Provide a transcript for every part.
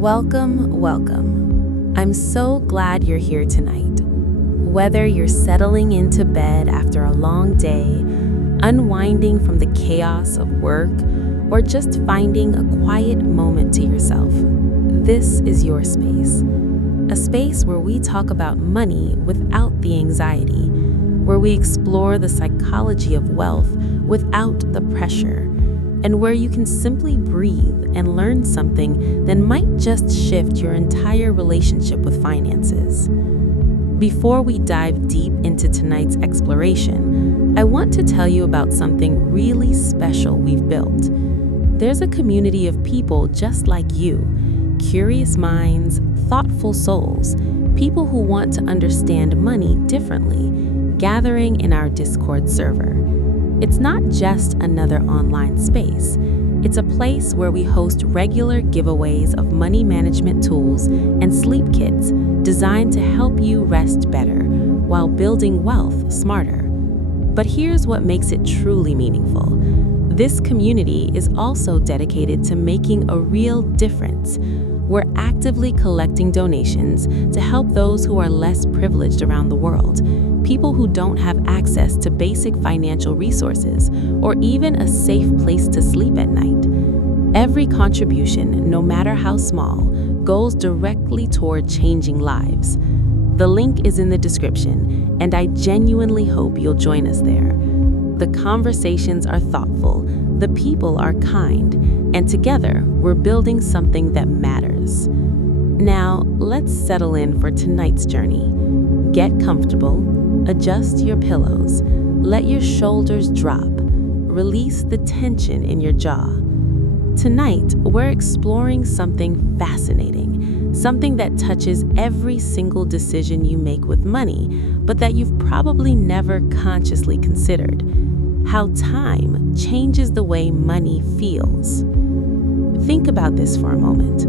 Welcome, welcome. I'm so glad you're here tonight. Whether you're settling into bed after a long day, unwinding from the chaos of work, or just finding a quiet moment to yourself, this is your space. A space where we talk about money without the anxiety, where we explore the psychology of wealth without the pressure, and where you can simply breathe and learn something that might just shift your entire relationship with finances. Before we dive deep into tonight's exploration, I want to tell you about something really special we've built. There's a community of people just like you, curious minds, thoughtful souls, people who want to understand money differently, gathering in our Discord server. It's not just another online space. It's a place where we host regular giveaways of money management tools and sleep kits designed to help you rest better while building wealth smarter. But here's what makes it truly meaningful. This community is also dedicated to making a real difference. We're actively collecting donations to help those who are less privileged around the world, people who don't have access to basic financial resources or even a safe place to sleep at night. Every contribution, no matter how small, goes directly toward changing lives. The link is in the description, and I genuinely hope you'll join us there. The conversations are thoughtful, the people are kind, and together we're building something that matters. Now, let's settle in for tonight's journey. Get comfortable, adjust your pillows, let your shoulders drop, release the tension in your jaw. Tonight, we're exploring something fascinating, something that touches every single decision you make with money, but that you've probably never consciously considered: how time changes the way money feels. Think about this for a moment.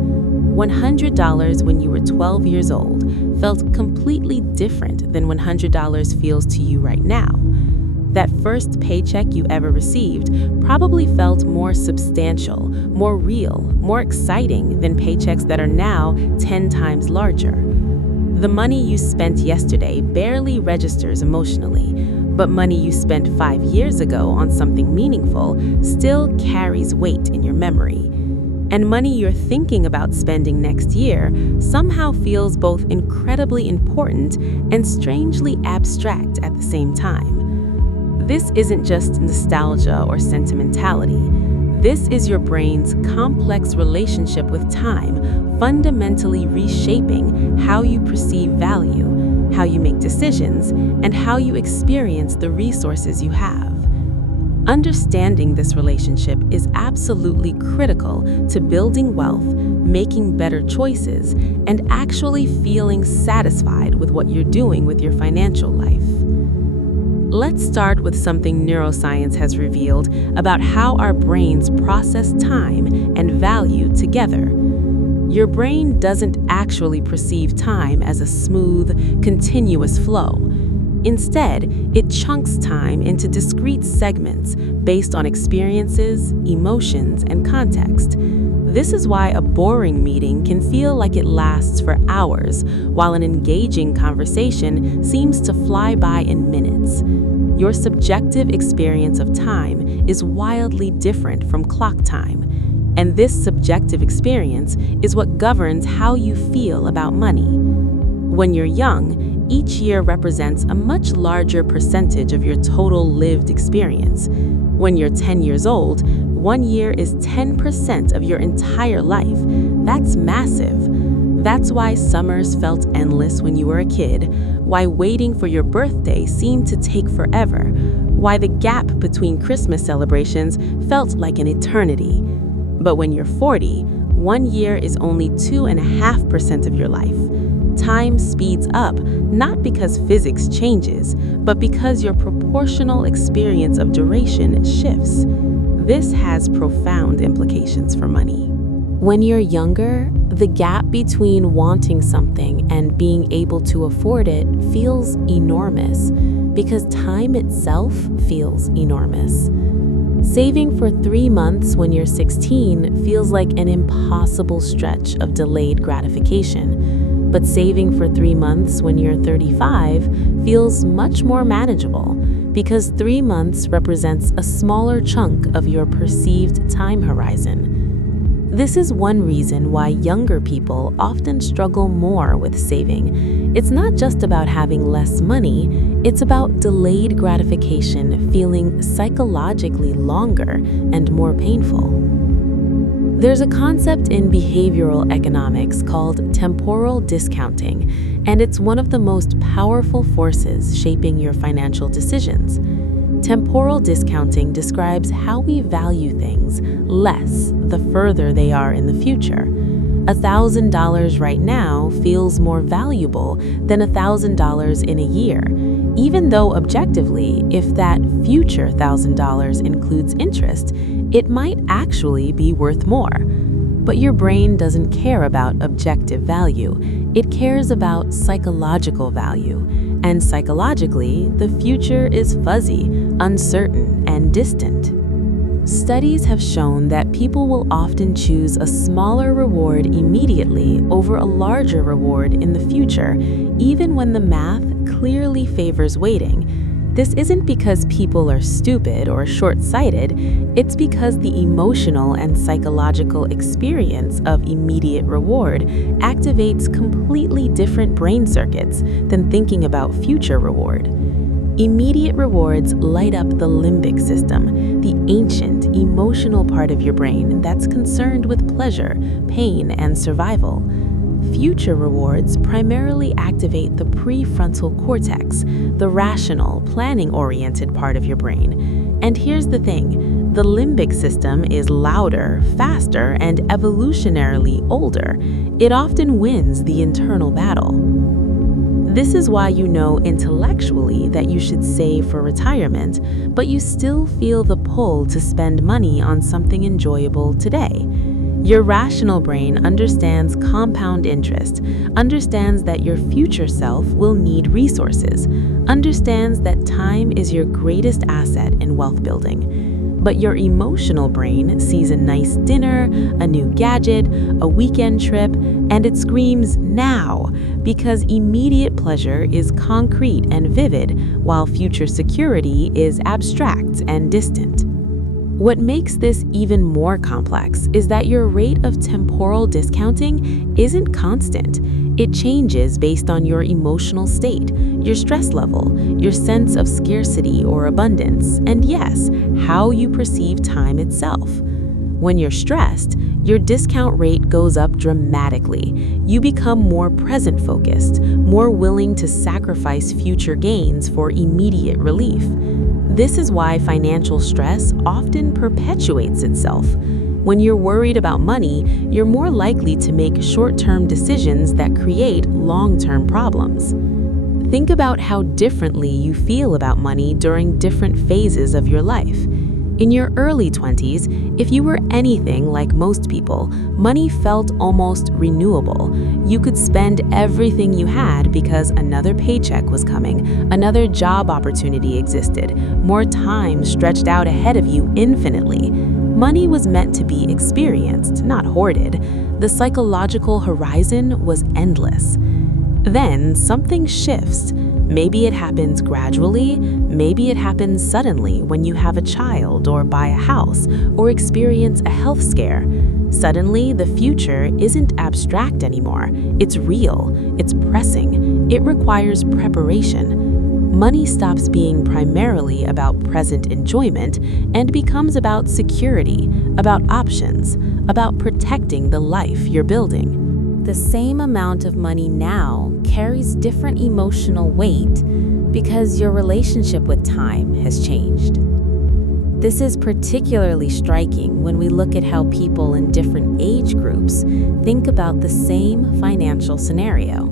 $100 when you were 12 years old felt completely different than $100 feels to you right now. That first paycheck you ever received probably felt more substantial, more real, more exciting than paychecks that are now 10 times larger. The money you spent yesterday barely registers emotionally, but money you spent 5 years ago on something meaningful still carries weight in your memory. And money you're thinking about spending next year somehow feels both incredibly important and strangely abstract at the same time. This isn't just nostalgia or sentimentality. This is your brain's complex relationship with time, fundamentally reshaping how you perceive value, how you make decisions, and how you experience the resources you have. Understanding this relationship is absolutely critical to building wealth, making better choices, and actually feeling satisfied with what you're doing with your financial life. Let's start with something neuroscience has revealed about how our brains process time and value together. Your brain doesn't actually perceive time as a smooth, continuous flow. Instead, it chunks time into discrete segments based on experiences, emotions, and context. This is why a boring meeting can feel like it lasts for hours, while an engaging conversation seems to fly by in minutes. Your subjective experience of time is wildly different from clock time, and this subjective experience is what governs how you feel about money. When you're young, each year represents a much larger percentage of your total lived experience. When you're 10 years old, 1 year is 10% of your entire life. That's massive. That's why summers felt endless when you were a kid, why waiting for your birthday seemed to take forever, why the gap between Christmas celebrations felt like an eternity. But when you're 40, 1 year is only 2.5% of your life. Time speeds up, not because physics changes, but because your proportional experience of duration shifts. This has profound implications for money. When you're younger, the gap between wanting something and being able to afford it feels enormous, because time itself feels enormous. Saving for 3 months when you're 16 feels like an impossible stretch of delayed gratification, but saving for 3 months when you're 35 feels much more manageable because 3 months represents a smaller chunk of your perceived time horizon. This is one reason why younger people often struggle more with saving. It's not just about having less money, it's about delayed gratification feeling psychologically longer and more painful. There's a concept in behavioral economics called temporal discounting, and it's one of the most powerful forces shaping your financial decisions. Temporal discounting describes how we value things less the further they are in the future. $1,000 right now feels more valuable than $1,000 in a year, even though objectively, if that future $1,000 includes interest, it might actually be worth more. But your brain doesn't care about objective value. It cares about psychological value. And psychologically, the future is fuzzy, uncertain, and distant. Studies have shown that people will often choose a smaller reward immediately over a larger reward in the future, even when the math clearly favors waiting. This isn't because people are stupid or short-sighted, it's because the emotional and psychological experience of immediate reward activates completely different brain circuits than thinking about future reward. Immediate rewards light up the limbic system, the ancient, emotional part of your brain that's concerned with pleasure, pain, and survival. Future rewards primarily activate the prefrontal cortex, the rational, planning-oriented part of your brain. And here's the thing, the limbic system is louder, faster, and evolutionarily older. It often wins the internal battle. This is why you know intellectually that you should save for retirement, but you still feel the pull to spend money on something enjoyable today. Your rational brain understands compound interest, understands that your future self will need resources, understands that time is your greatest asset in wealth building. But your emotional brain sees a nice dinner, a new gadget, a weekend trip, and it screams now because immediate pleasure is concrete and vivid, while future security is abstract and distant. What makes this even more complex is that your rate of temporal discounting isn't constant. It changes based on your emotional state, your stress level, your sense of scarcity or abundance, and yes, how you perceive time itself. When you're stressed, your discount rate goes up dramatically. You become more present-focused, more willing to sacrifice future gains for immediate relief. This is why financial stress often perpetuates itself. When you're worried about money, you're more likely to make short-term decisions that create long-term problems. Think about how differently you feel about money during different phases of your life. In your early 20s, if you were anything like most people, money felt almost renewable. You could spend everything you had because another paycheck was coming, another job opportunity existed, more time stretched out ahead of you infinitely. Money was meant to be experienced, not hoarded. The psychological horizon was endless. Then something shifts. Maybe it happens gradually, maybe it happens suddenly when you have a child or buy a house or experience a health scare. Suddenly, the future isn't abstract anymore. It's real, it's pressing, it requires preparation. Money stops being primarily about present enjoyment and becomes about security, about options, about protecting the life you're building. The same amount of money now carries different emotional weight because your relationship with time has changed. This is particularly striking when we look at how people in different age groups think about the same financial scenario.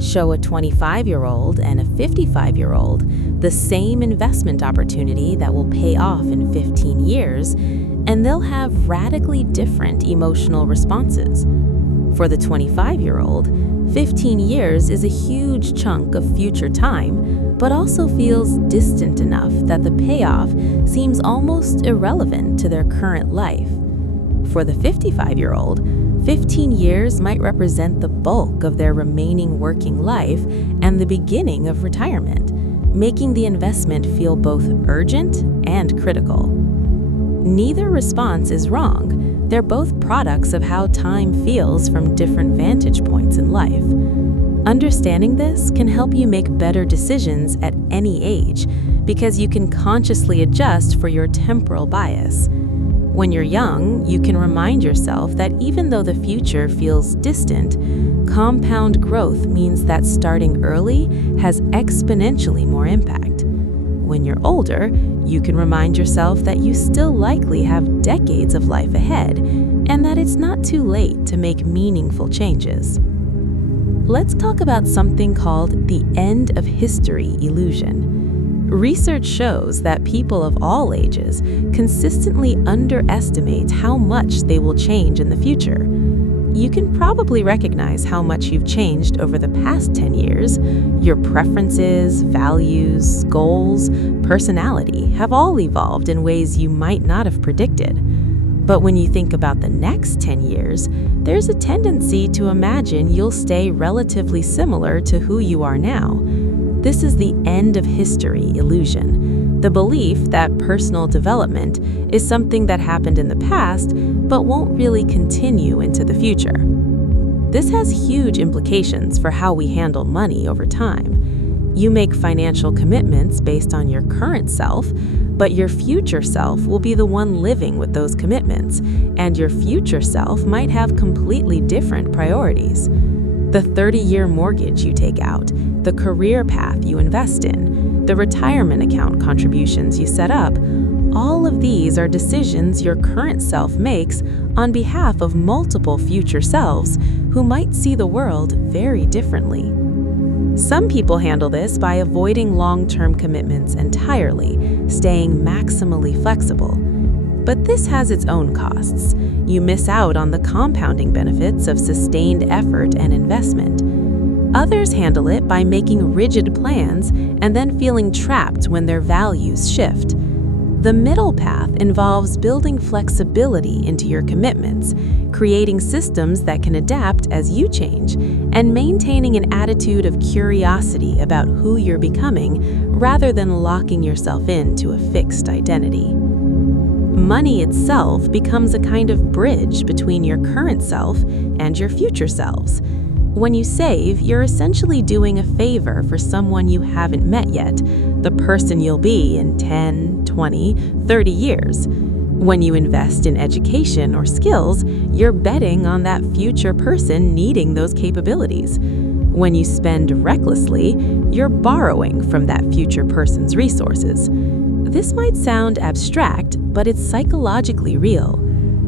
Show a 25-year-old and a 55-year-old the same investment opportunity that will pay off in 15 years, and they'll have radically different emotional responses. For the 25-year-old, 15 years is a huge chunk of future time, but also feels distant enough that the payoff seems almost irrelevant to their current life. For the 55-year-old, 15 years might represent the bulk of their remaining working life and the beginning of retirement, making the investment feel both urgent and critical. Neither response is wrong. They're both products of how time feels from different vantage points in life. Understanding this can help you make better decisions at any age because you can consciously adjust for your temporal bias. When you're young, you can remind yourself that even though the future feels distant, compound growth means that starting early has exponentially more impact. When you're older, you can remind yourself that you still likely have decades of life ahead and that it's not too late to make meaningful changes. Let's talk about something called the end of history illusion. Research shows that people of all ages consistently underestimate how much they will change in the future. You can probably recognize how much you've changed over the past 10 years. Your preferences, values, goals, personality have all evolved in ways you might not have predicted. But when you think about the next 10 years, there's a tendency to imagine you'll stay relatively similar to who you are now. This is the end of history illusion, the belief that personal development is something that happened in the past but won't really continue into the future. This has huge implications for how we handle money over time. You make financial commitments based on your current self, but your future self will be the one living with those commitments, and your future self might have completely different priorities. The 30-year mortgage you take out, the career path you invest in, the retirement account contributions you set up, all of these are decisions your current self makes on behalf of multiple future selves who might see the world very differently. Some people handle this by avoiding long-term commitments entirely, staying maximally flexible. But this has its own costs. You miss out on the compounding benefits of sustained effort and investment. Others handle it by making rigid plans and then feeling trapped when their values shift. The middle path involves building flexibility into your commitments, creating systems that can adapt as you change, and maintaining an attitude of curiosity about who you're becoming rather than locking yourself into a fixed identity. Money itself becomes a kind of bridge between your current self and your future selves. When you save, you're essentially doing a favor for someone you haven't met yet, the person you'll be in 10, 20, 30 years. When you invest in education or skills, you're betting on that future person needing those capabilities. When you spend recklessly, you're borrowing from that future person's resources. This might sound abstract, but it's psychologically real.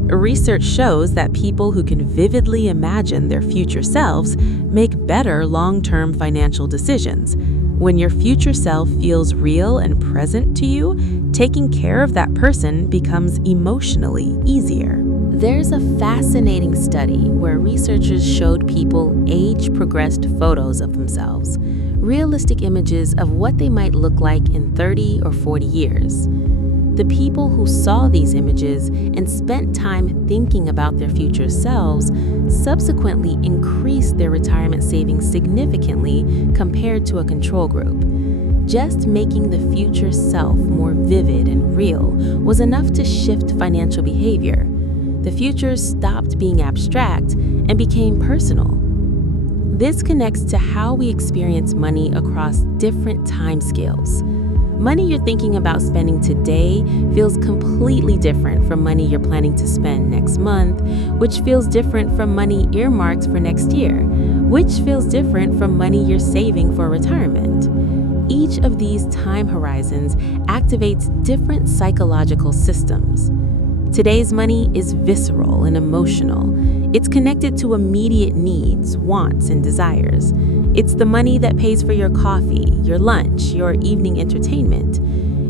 Research shows that people who can vividly imagine their future selves make better long-term financial decisions. When your future self feels real and present to you, taking care of that person becomes emotionally easier. There's a fascinating study where researchers showed people age-progressed photos of themselves, realistic images of what they might look like in 30 or 40 years. The people who saw these images and spent time thinking about their future selves subsequently increased their retirement savings significantly compared to a control group. Just making the future self more vivid and real was enough to shift financial behavior. The future stopped being abstract and became personal. This connects to how we experience money across different timescales. Money you're thinking about spending today feels completely different from money you're planning to spend next month, which feels different from money earmarked for next year, which feels different from money you're saving for retirement. Each of these time horizons activates different psychological systems. Today's money is visceral and emotional. It's connected to immediate needs, wants, and desires. It's the money that pays for your coffee, your lunch, your evening entertainment.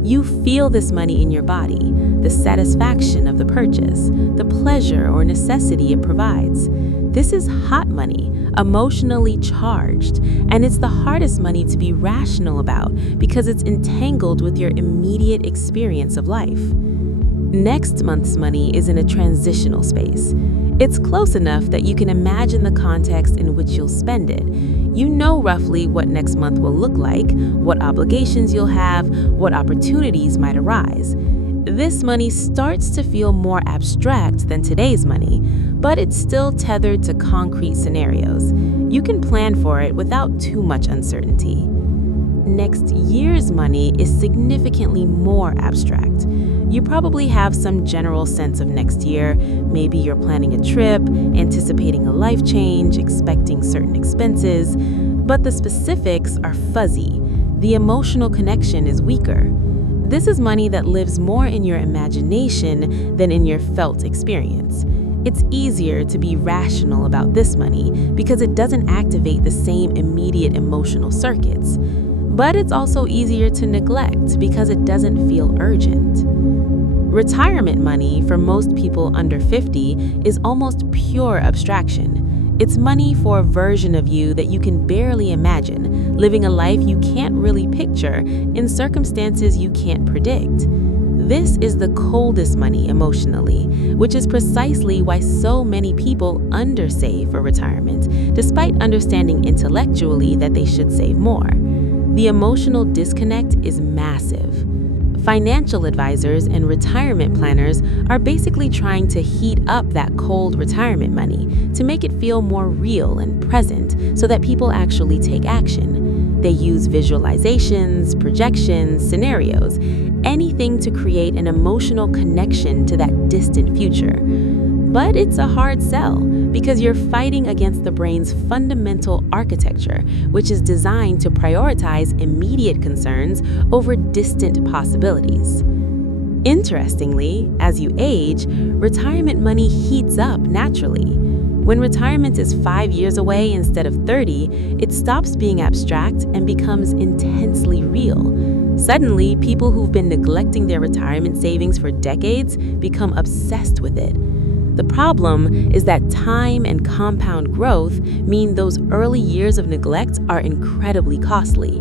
You feel this money in your body, the satisfaction of the purchase, the pleasure or necessity it provides. This is hot money, emotionally charged, and it's the hardest money to be rational about because it's entangled with your immediate experience of life. Next month's money is in a transitional space. It's close enough that you can imagine the context in which you'll spend it. You know roughly what next month will look like, what obligations you'll have, what opportunities might arise. This money starts to feel more abstract than today's money, but it's still tethered to concrete scenarios. You can plan for it without too much uncertainty. Next year's money is significantly more abstract. You probably have some general sense of next year. Maybe you're planning a trip, anticipating a life change, expecting certain expenses, but the specifics are fuzzy. The emotional connection is weaker. This is money that lives more in your imagination than in your felt experience. It's easier to be rational about this money because it doesn't activate the same immediate emotional circuits. But it's also easier to neglect because it doesn't feel urgent. Retirement money for most people under 50 is almost pure abstraction. It's money for a version of you that you can barely imagine, living a life you can't really picture in circumstances you can't predict. This is the coldest money emotionally, which is precisely why so many people undersave for retirement, despite understanding intellectually that they should save more. The emotional disconnect is massive. Financial advisors and retirement planners are basically trying to heat up that cold retirement money to make it feel more real and present so that people actually take action. They use visualizations, projections, scenarios, anything to create an emotional connection to that distant future. But it's a hard sell because you're fighting against the brain's fundamental architecture, which is designed to prioritize immediate concerns over distant possibilities. Interestingly, as you age, retirement money heats up naturally. When retirement is 5 years away instead of 30, it stops being abstract and becomes intensely real. Suddenly, people who've been neglecting their retirement savings for decades become obsessed with it. The problem is that time and compound growth mean those early years of neglect are incredibly costly.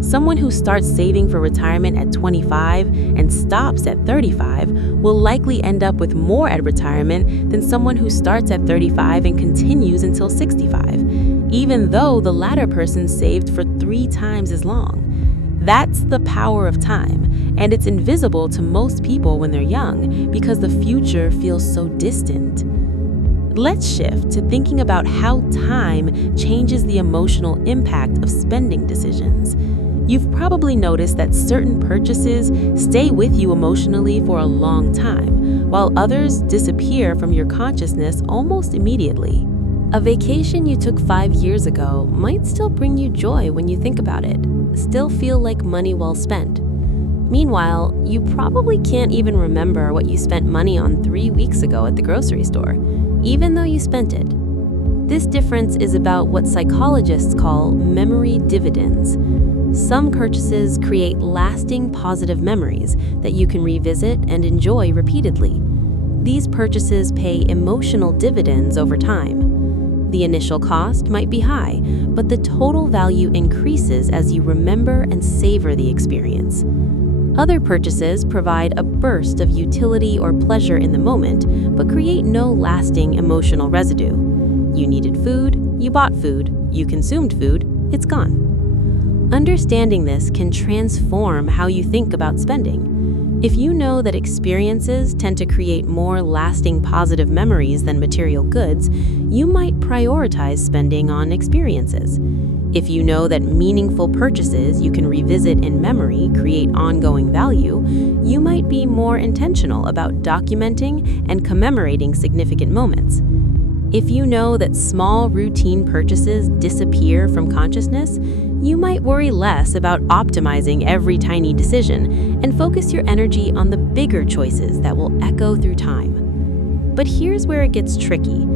Someone who starts saving for retirement at 25 and stops at 35 will likely end up with more at retirement than someone who starts at 35 and continues until 65, even though the latter person saved for 3 times as long. That's the power of time, and it's invisible to most people when they're young because the future feels so distant. Let's shift to thinking about how time changes the emotional impact of spending decisions. You've probably noticed that certain purchases stay with you emotionally for a long time, while others disappear from your consciousness almost immediately. A vacation you took 5 years ago might still bring you joy when you think about it, still feel like money well spent. Meanwhile, you probably can't even remember what you spent money on 3 weeks ago at the grocery store, even though you spent it. This difference is about what psychologists call memory dividends. Some purchases create lasting positive memories that you can revisit and enjoy repeatedly. These purchases pay emotional dividends over time. The initial cost might be high, but the total value increases as you remember and savor the experience. Other purchases provide a burst of utility or pleasure in the moment, but create no lasting emotional residue. You needed food, you bought food, you consumed food, it's gone. Understanding this can transform how you think about spending. If you know that experiences tend to create more lasting positive memories than material goods, you might prioritize spending on experiences. If you know that meaningful purchases you can revisit in memory create ongoing value, you might be more intentional about documenting and commemorating significant moments. If you know that small routine purchases disappear from consciousness, you might worry less about optimizing every tiny decision and focus your energy on the bigger choices that will echo through time. But here's where it gets tricky.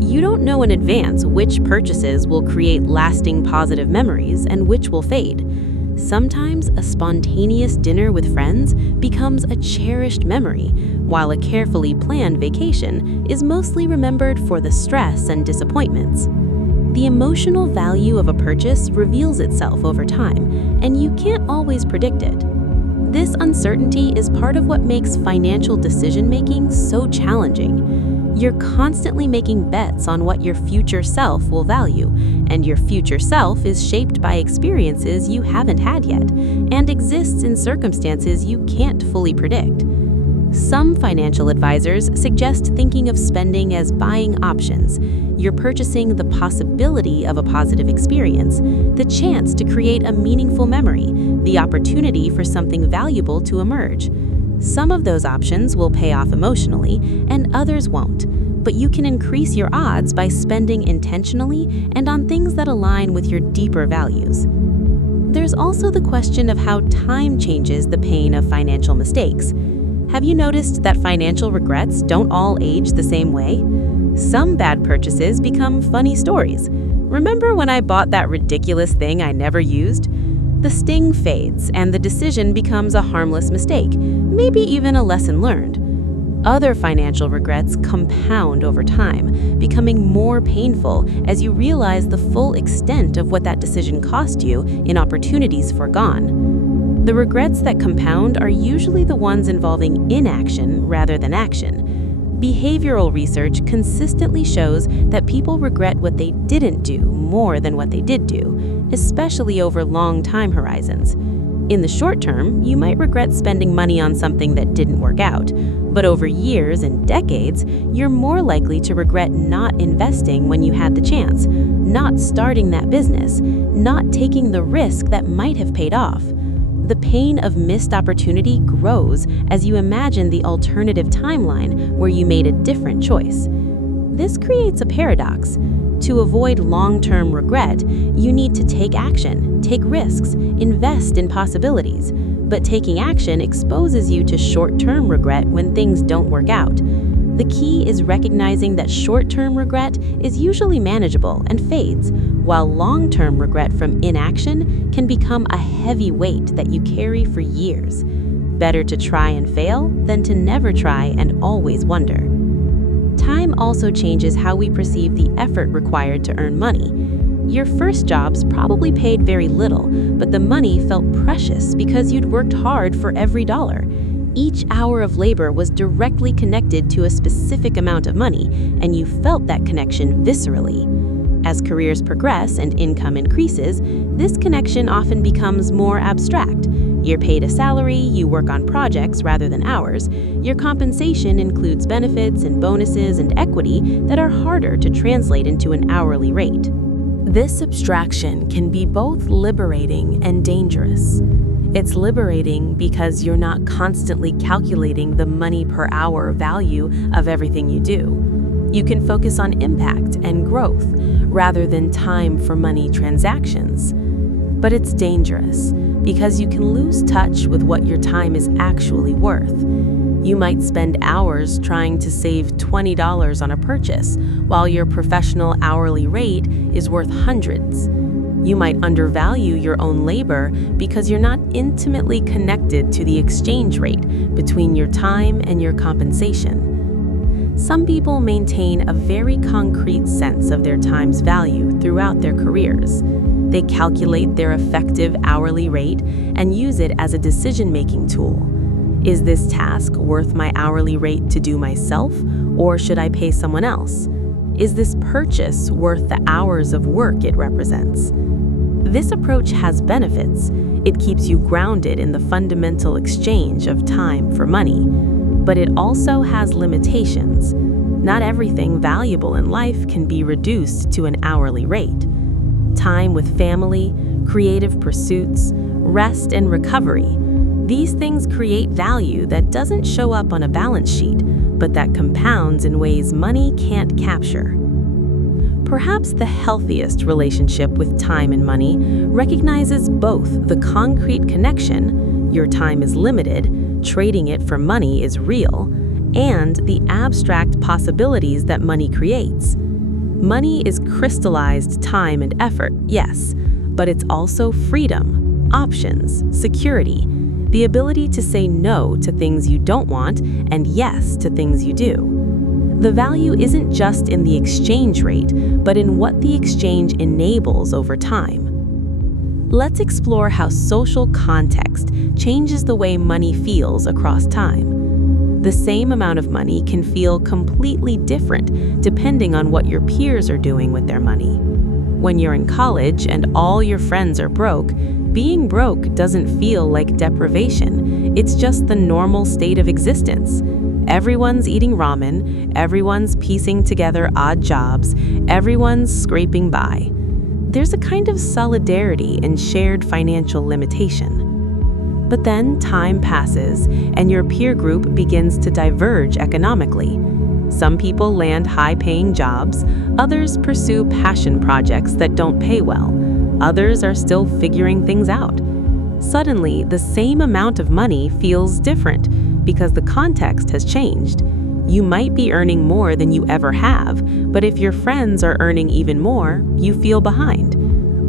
You don't know in advance which purchases will create lasting positive memories and which will fade. Sometimes a spontaneous dinner with friends becomes a cherished memory, while a carefully planned vacation is mostly remembered for the stress and disappointments. The emotional value of a purchase reveals itself over time, and you can't always predict it. This uncertainty is part of what makes financial decision-making so challenging. You're constantly making bets on what your future self will value, and your future self is shaped by experiences you haven't had yet and exists in circumstances you can't fully predict. Some financial advisors suggest thinking of spending as buying options. You're purchasing the possibility of a positive experience, the chance to create a meaningful memory, the opportunity for something valuable to emerge. Some of those options will pay off emotionally, and others won't, but you can increase your odds by spending intentionally and on things that align with your deeper values. There's also the question of how time changes the pain of financial mistakes. Have you noticed that financial regrets don't all age the same way? Some bad purchases become funny stories. Remember when I bought that ridiculous thing I never used? The sting fades and the decision becomes a harmless mistake, maybe even a lesson learned. Other financial regrets compound over time, becoming more painful as you realize the full extent of what that decision cost you in opportunities forgone. The regrets that compound are usually the ones involving inaction rather than action. Behavioral research consistently shows that people regret what they didn't do more than what they did do, especially over long time horizons. In the short term, you might regret spending money on something that didn't work out, but over years and decades, you're more likely to regret not investing when you had the chance, not starting that business, not taking the risk that might have paid off. The pain of missed opportunity grows as you imagine the alternative timeline where you made a different choice. This creates a paradox. To avoid long-term regret, you need to take action, take risks, invest in possibilities. But taking action exposes you to short-term regret when things don't work out. The key is recognizing that short-term regret is usually manageable and fades, while long-term regret from inaction can become a heavy weight that you carry for years. Better to try and fail than to never try and always wonder. Time also changes how we perceive the effort required to earn money. Your first jobs probably paid very little, but the money felt precious because you'd worked hard for every dollar. Each hour of labor was directly connected to a specific amount of money, and you felt that connection viscerally. As careers progress and income increases, this connection often becomes more abstract. You're paid a salary, you work on projects rather than hours. Your compensation includes benefits and bonuses and equity that are harder to translate into an hourly rate. This abstraction can be both liberating and dangerous. It's liberating because you're not constantly calculating the money per hour value of everything you do. You can focus on impact and growth rather than time for money transactions. But it's dangerous because you can lose touch with what your time is actually worth. You might spend hours trying to save $20 on a purchase, while your professional hourly rate is worth hundreds. You might undervalue your own labor because you're not intimately connected to the exchange rate between your time and your compensation. Some people maintain a very concrete sense of their time's value throughout their careers. They calculate their effective hourly rate and use it as a decision-making tool. Is this task worth my hourly rate to do myself, or should I pay someone else? Is this purchase worth the hours of work it represents? This approach has benefits. It keeps you grounded in the fundamental exchange of time for money. But it also has limitations. Not everything valuable in life can be reduced to an hourly rate. Time with family, creative pursuits, rest and recovery. These things create value that doesn't show up on a balance sheet, but that compounds in ways money can't capture. Perhaps the healthiest relationship with time and money recognizes both the concrete connection, your time is limited, trading it for money is real, and the abstract possibilities that money creates. Money is crystallized time and effort, yes, but it's also freedom. options, security, the ability to say no to things you don't want and yes to things you do. The value isn't just in the exchange rate, but in what the exchange enables over time. Let's explore how social context changes the way money feels across time. The same amount of money can feel completely different depending on what your peers are doing with their money. When you're in college and all your friends are broke, being broke doesn't feel like deprivation. It's just the normal state of existence. Everyone's eating ramen, everyone's piecing together odd jobs, everyone's scraping by. There's a kind of solidarity in shared financial limitation. But then time passes and your peer group begins to diverge economically. Some people land high-paying jobs, others pursue passion projects that don't pay well, others are still figuring things out. Suddenly, the same amount of money feels different because the context has changed. You might be earning more than you ever have, but if your friends are earning even more, you feel behind.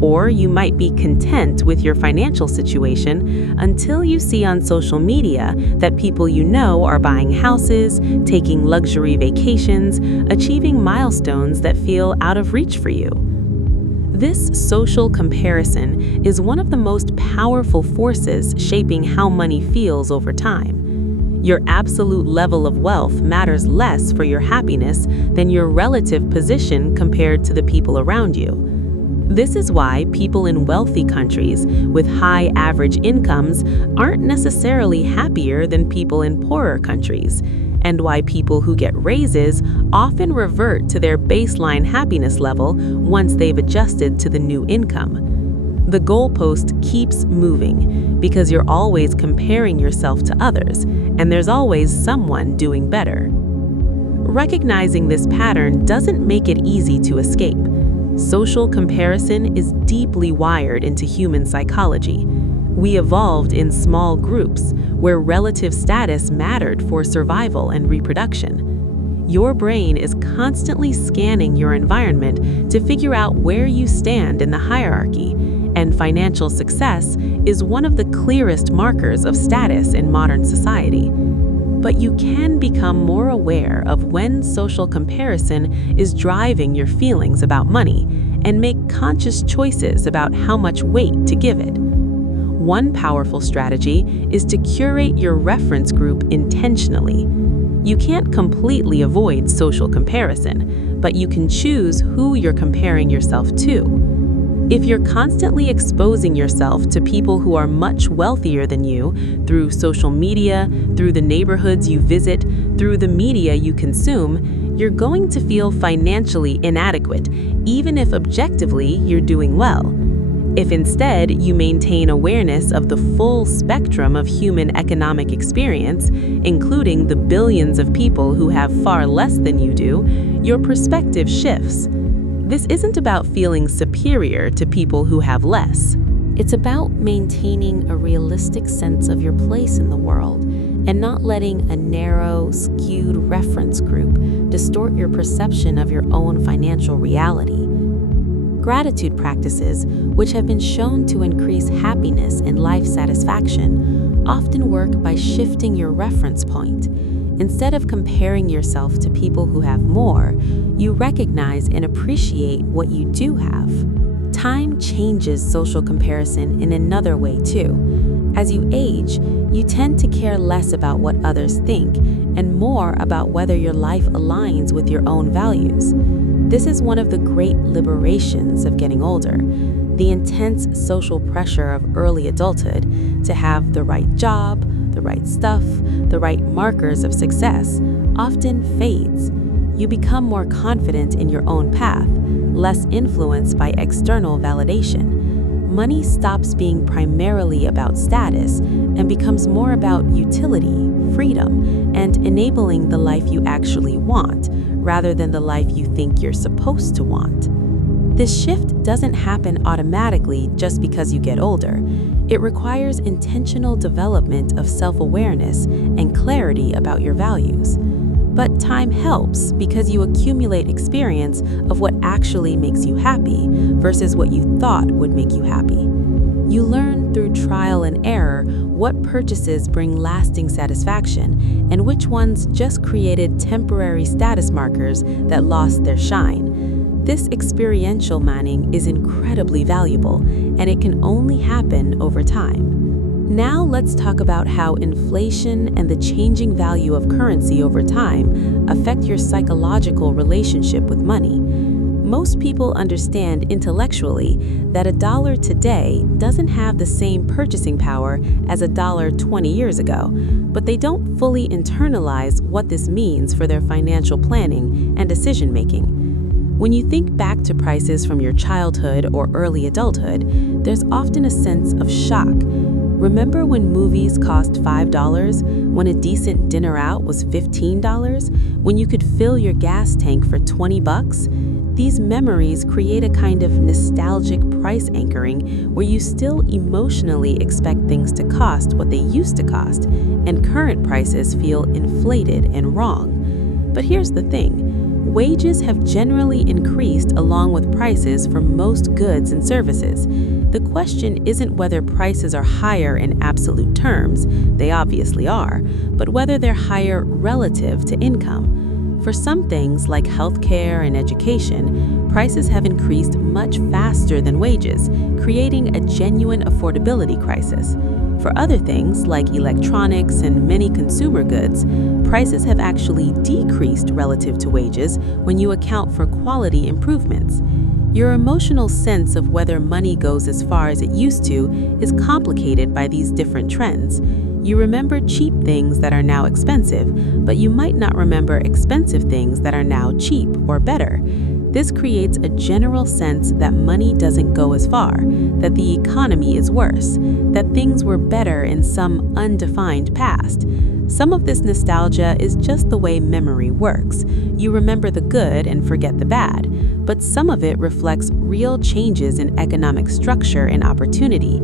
Or you might be content with your financial situation until you see on social media that people you know are buying houses, taking luxury vacations, achieving milestones that feel out of reach for you. This social comparison is one of the most powerful forces shaping how money feels over time. Your absolute level of wealth matters less for your happiness than your relative position compared to the people around you. This is why people in wealthy countries with high average incomes aren't necessarily happier than people in poorer countries, and why people who get raises often revert to their baseline happiness level once they've adjusted to the new income. The goalpost keeps moving because you're always comparing yourself to others, and there's always someone doing better. Recognizing this pattern doesn't make it easy to escape. Social comparison is deeply wired into human psychology. We evolved in small groups where relative status mattered for survival and reproduction. Your brain is constantly scanning your environment to figure out where you stand in the hierarchy, and financial success is one of the clearest markers of status in modern society. But you can become more aware of when social comparison is driving your feelings about money and make conscious choices about how much weight to give it. One powerful strategy is to curate your reference group intentionally. You can't completely avoid social comparison, but you can choose who you're comparing yourself to. If you're constantly exposing yourself to people who are much wealthier than you through social media, through the neighborhoods you visit, through the media you consume, you're going to feel financially inadequate, even if objectively you're doing well. If instead you maintain awareness of the full spectrum of human economic experience, including the billions of people who have far less than you do, your perspective shifts. This isn't about feeling superior to people who have less. It's about maintaining a realistic sense of your place in the world and not letting a narrow, skewed reference group distort your perception of your own financial reality. Gratitude practices, which have been shown to increase happiness and life satisfaction, often work by shifting your reference point. Instead of comparing yourself to people who have more, you recognize and appreciate what you do have. Time changes social comparison in another way too. As you age, you tend to care less about what others think and more about whether your life aligns with your own values. This is one of the great liberations of getting older. The intense social pressure of early adulthood to have the right job, the right stuff, the right markers of success often fades. You become more confident in your own path, less influenced by external validation. Money stops being primarily about status and becomes more about utility, freedom, and enabling the life you actually want, rather than the life you think you're supposed to want. This shift doesn't happen automatically just because you get older. It requires intentional development of self-awareness and clarity about your values. But time helps because you accumulate experience of what actually makes you happy versus what you thought would make you happy. You learn through trial and error what purchases bring lasting satisfaction and which ones just created temporary status markers that lost their shine. This experiential mining is incredibly valuable, and it can only happen over time. Now let's talk about how inflation and the changing value of currency over time affect your psychological relationship with money. Most people understand intellectually that $1 today doesn't have the same purchasing power as $1 20 years ago, but they don't fully internalize what this means for their financial planning and decision-making. When you think back to prices from your childhood or early adulthood, there's often a sense of shock. Remember when movies cost $5, when a decent dinner out was $15, when you could fill your gas tank for $20? These memories create a kind of nostalgic price anchoring where you still emotionally expect things to cost what they used to cost, and current prices feel inflated and wrong. But here's the thing. Wages have generally increased along with prices for most goods and services. The question isn't whether prices are higher in absolute terms, they obviously are, but whether they're higher relative to income. For some things like healthcare and education, prices have increased much faster than wages, creating a genuine affordability crisis. For other things like electronics and many consumer goods, prices have actually decreased relative to wages when you account for quality improvements. Your emotional sense of whether money goes as far as it used to is complicated by these different trends. You remember cheap things that are now expensive, but you might not remember expensive things that are now cheap or better. This creates a general sense that money doesn't go as far, that the economy is worse, that things were better in some undefined past. Some of this nostalgia is just the way memory works. You remember the good and forget the bad, but some of it reflects real changes in economic structure and opportunity.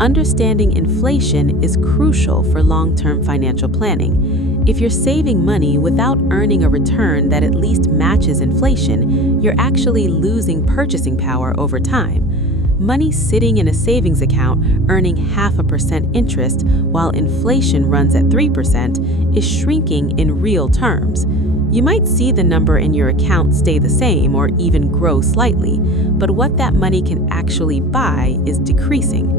Understanding inflation is crucial for long-term financial planning. If you're saving money without earning a return that at least matches inflation, you're actually losing purchasing power over time. Money sitting in a savings account earning 0.5% interest while inflation runs at 3% is shrinking in real terms. You might see the number in your account stay the same or even grow slightly, but what that money can actually buy is decreasing.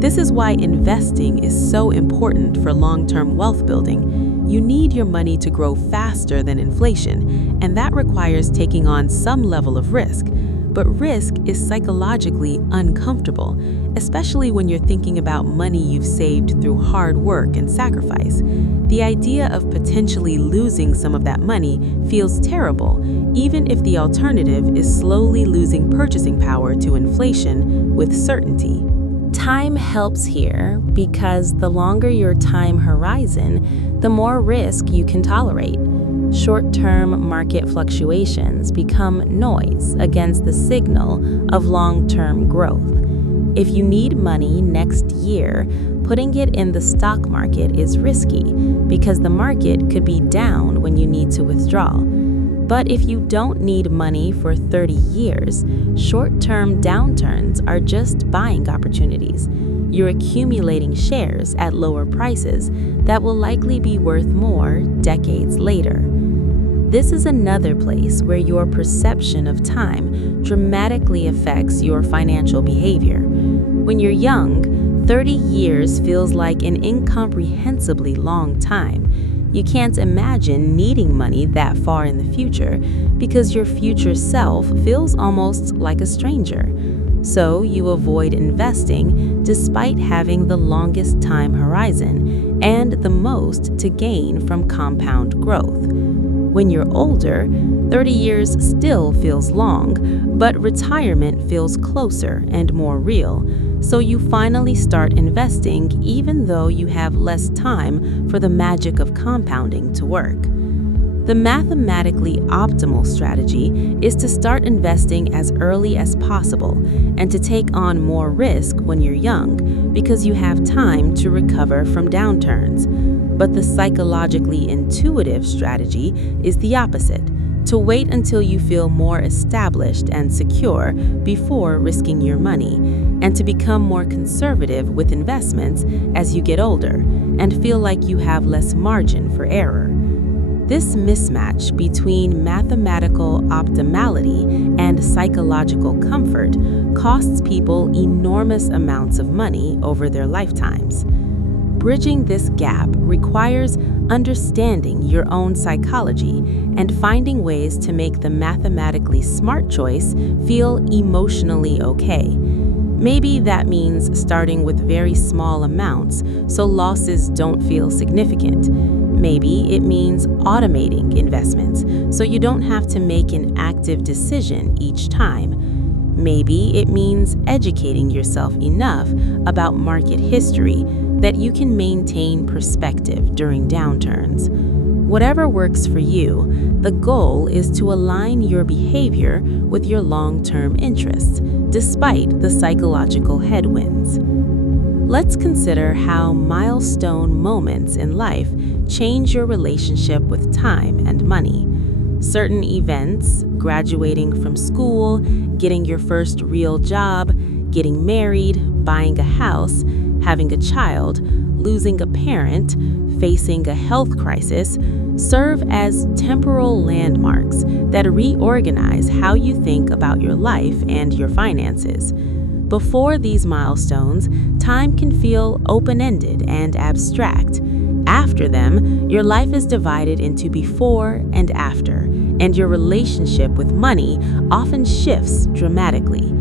This is why investing is so important for long-term wealth building. You need your money to grow faster than inflation, and that requires taking on some level of risk. But risk is psychologically uncomfortable, especially when you're thinking about money you've saved through hard work and sacrifice. The idea of potentially losing some of that money feels terrible, even if the alternative is slowly losing purchasing power to inflation with certainty. Time helps here because the longer your time horizon, the more risk you can tolerate. Short-term market fluctuations become noise against the signal of long-term growth. If you need money next year, putting it in the stock market is risky because the market could be down when you need to withdraw. But if you don't need money for 30 years, short-term downturns are just buying opportunities. You're accumulating shares at lower prices that will likely be worth more decades later. This is another place where your perception of time dramatically affects your financial behavior. When you're young, 30 years feels like an incomprehensibly long time. You can't imagine needing money that far in the future because your future self feels almost like a stranger. So you avoid investing despite having the longest time horizon and the most to gain from compound growth. When you're older, 30 years still feels long, but retirement feels closer and more real. So you finally start investing even though you have less time for the magic of compounding to work. The mathematically optimal strategy is to start investing as early as possible and to take on more risk when you're young because you have time to recover from downturns. But the psychologically intuitive strategy is the opposite, to wait until you feel more established and secure before risking your money, and to become more conservative with investments as you get older and feel like you have less margin for error. This mismatch between mathematical optimality and psychological comfort costs people enormous amounts of money over their lifetimes. Bridging this gap requires understanding your own psychology and finding ways to make the mathematically smart choice feel emotionally okay. Maybe that means starting with very small amounts so losses don't feel significant. Maybe it means automating investments so you don't have to make an active decision each time. Maybe it means educating yourself enough about market history that you can maintain perspective during downturns. Whatever works for you, the goal is to align your behavior with your long-term interests, despite the psychological headwinds. Let's consider how milestone moments in life change your relationship with time and money. Certain events, graduating from school, getting your first real job, getting married, buying a house, having a child, losing a parent, facing a health crisis, serve as temporal landmarks that reorganize how you think about your life and your finances. Before these milestones, time can feel open-ended and abstract. After them, your life is divided into before and after, and your relationship with money often shifts dramatically.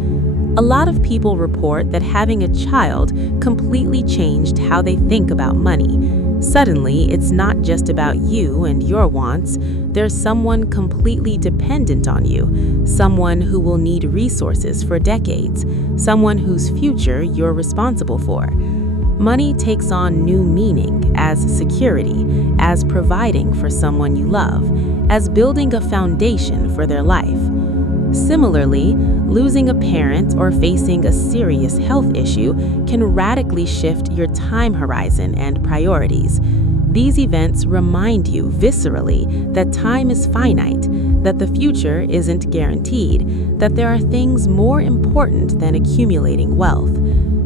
A lot of people report that having a child completely changed how they think about money. Suddenly, it's not just about you and your wants. There's someone completely dependent on you, someone who will need resources for decades, someone whose future you're responsible for. Money takes on new meaning as security, as providing for someone you love, as building a foundation for their life. Similarly, losing a parent or facing a serious health issue can radically shift your time horizon and priorities. These events remind you viscerally that time is finite, that the future isn't guaranteed, that there are things more important than accumulating wealth.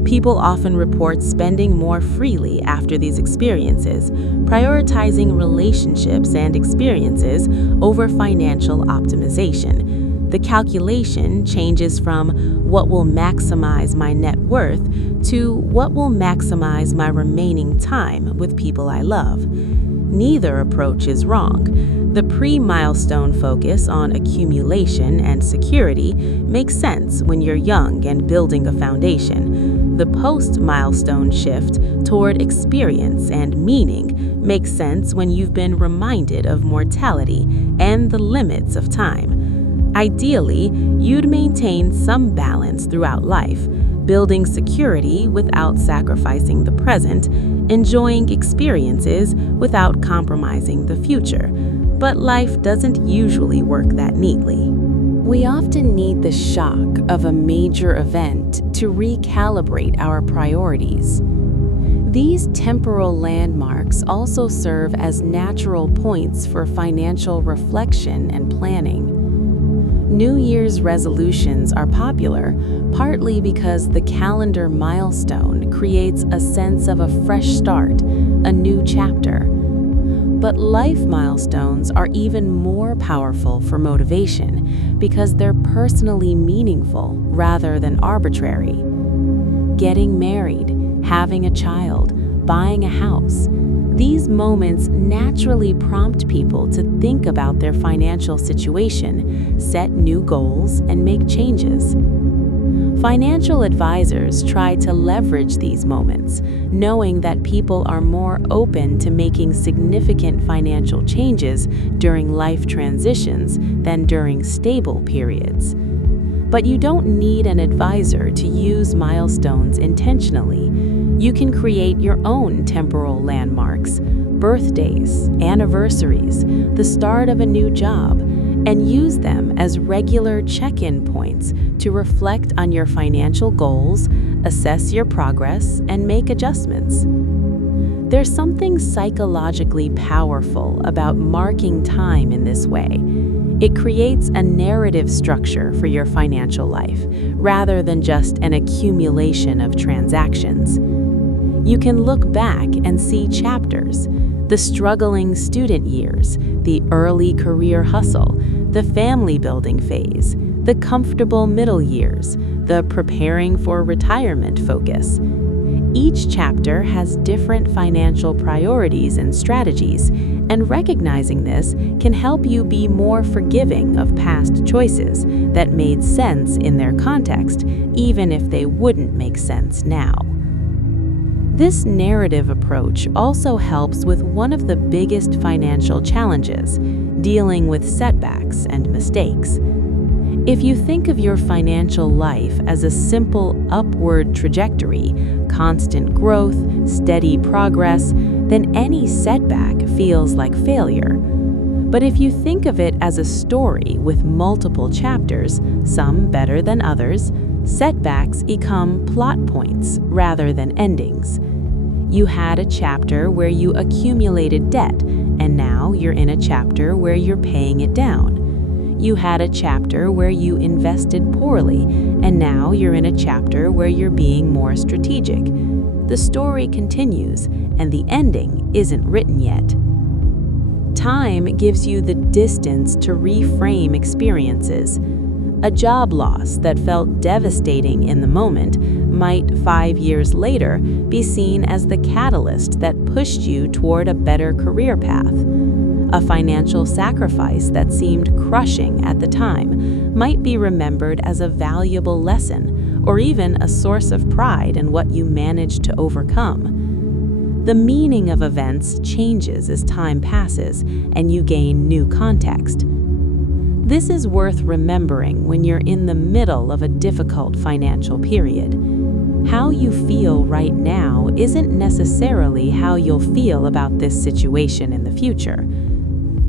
People often report spending more freely after these experiences, prioritizing relationships and experiences over financial optimization. The calculation changes from what will maximize my net worth to what will maximize my remaining time with people I love. Neither approach is wrong. The pre-milestone focus on accumulation and security makes sense when you're young and building a foundation. The post-milestone shift toward experience and meaning makes sense when you've been reminded of mortality and the limits of time. Ideally, you'd maintain some balance throughout life, building security without sacrificing the present, enjoying experiences without compromising the future. But life doesn't usually work that neatly. We often need the shock of a major event to recalibrate our priorities. These temporal landmarks also serve as natural points for financial reflection and planning. New Year's resolutions are popular, partly because the calendar milestone creates a sense of a fresh start, a new chapter. But life milestones are even more powerful for motivation because they're personally meaningful rather than arbitrary. Getting married, having a child, buying a house. These moments naturally prompt people to think about their financial situation, set new goals, and make changes. Financial advisors try to leverage these moments, knowing that people are more open to making significant financial changes during life transitions than during stable periods. But you don't need an advisor to use milestones intentionally. You can create your own temporal landmarks, birthdays, anniversaries, the start of a new job, and use them as regular check-in points to reflect on your financial goals, assess your progress, and make adjustments. There's something psychologically powerful about marking time in this way. It creates a narrative structure for your financial life, rather than just an accumulation of transactions. You can look back and see chapters: the struggling student years, the early career hustle, the family building phase, the comfortable middle years, the preparing for retirement focus. Each chapter has different financial priorities and strategies, and recognizing this can help you be more forgiving of past choices that made sense in their context, even if they wouldn't make sense now. This narrative approach also helps with one of the biggest financial challenges: dealing with setbacks and mistakes. If you think of your financial life as a simple upward trajectory, constant growth, steady progress, then any setback feels like failure. But if you think of it as a story with multiple chapters, some better than others, setbacks become plot points rather than endings. You had a chapter where you accumulated debt, and now you're in a chapter where you're paying it down. You had a chapter where you invested poorly, and now you're in a chapter where you're being more strategic. The story continues, and the ending isn't written yet. Time gives you the distance to reframe experiences. A job loss that felt devastating in the moment might 5 years later be seen as the catalyst that pushed you toward a better career path. A financial sacrifice that seemed crushing at the time might be remembered as a valuable lesson, or even a source of pride in what you managed to overcome. The meaning of events changes as time passes and you gain new context. This is worth remembering when you're in the middle of a difficult financial period. How you feel right now isn't necessarily how you'll feel about this situation in the future.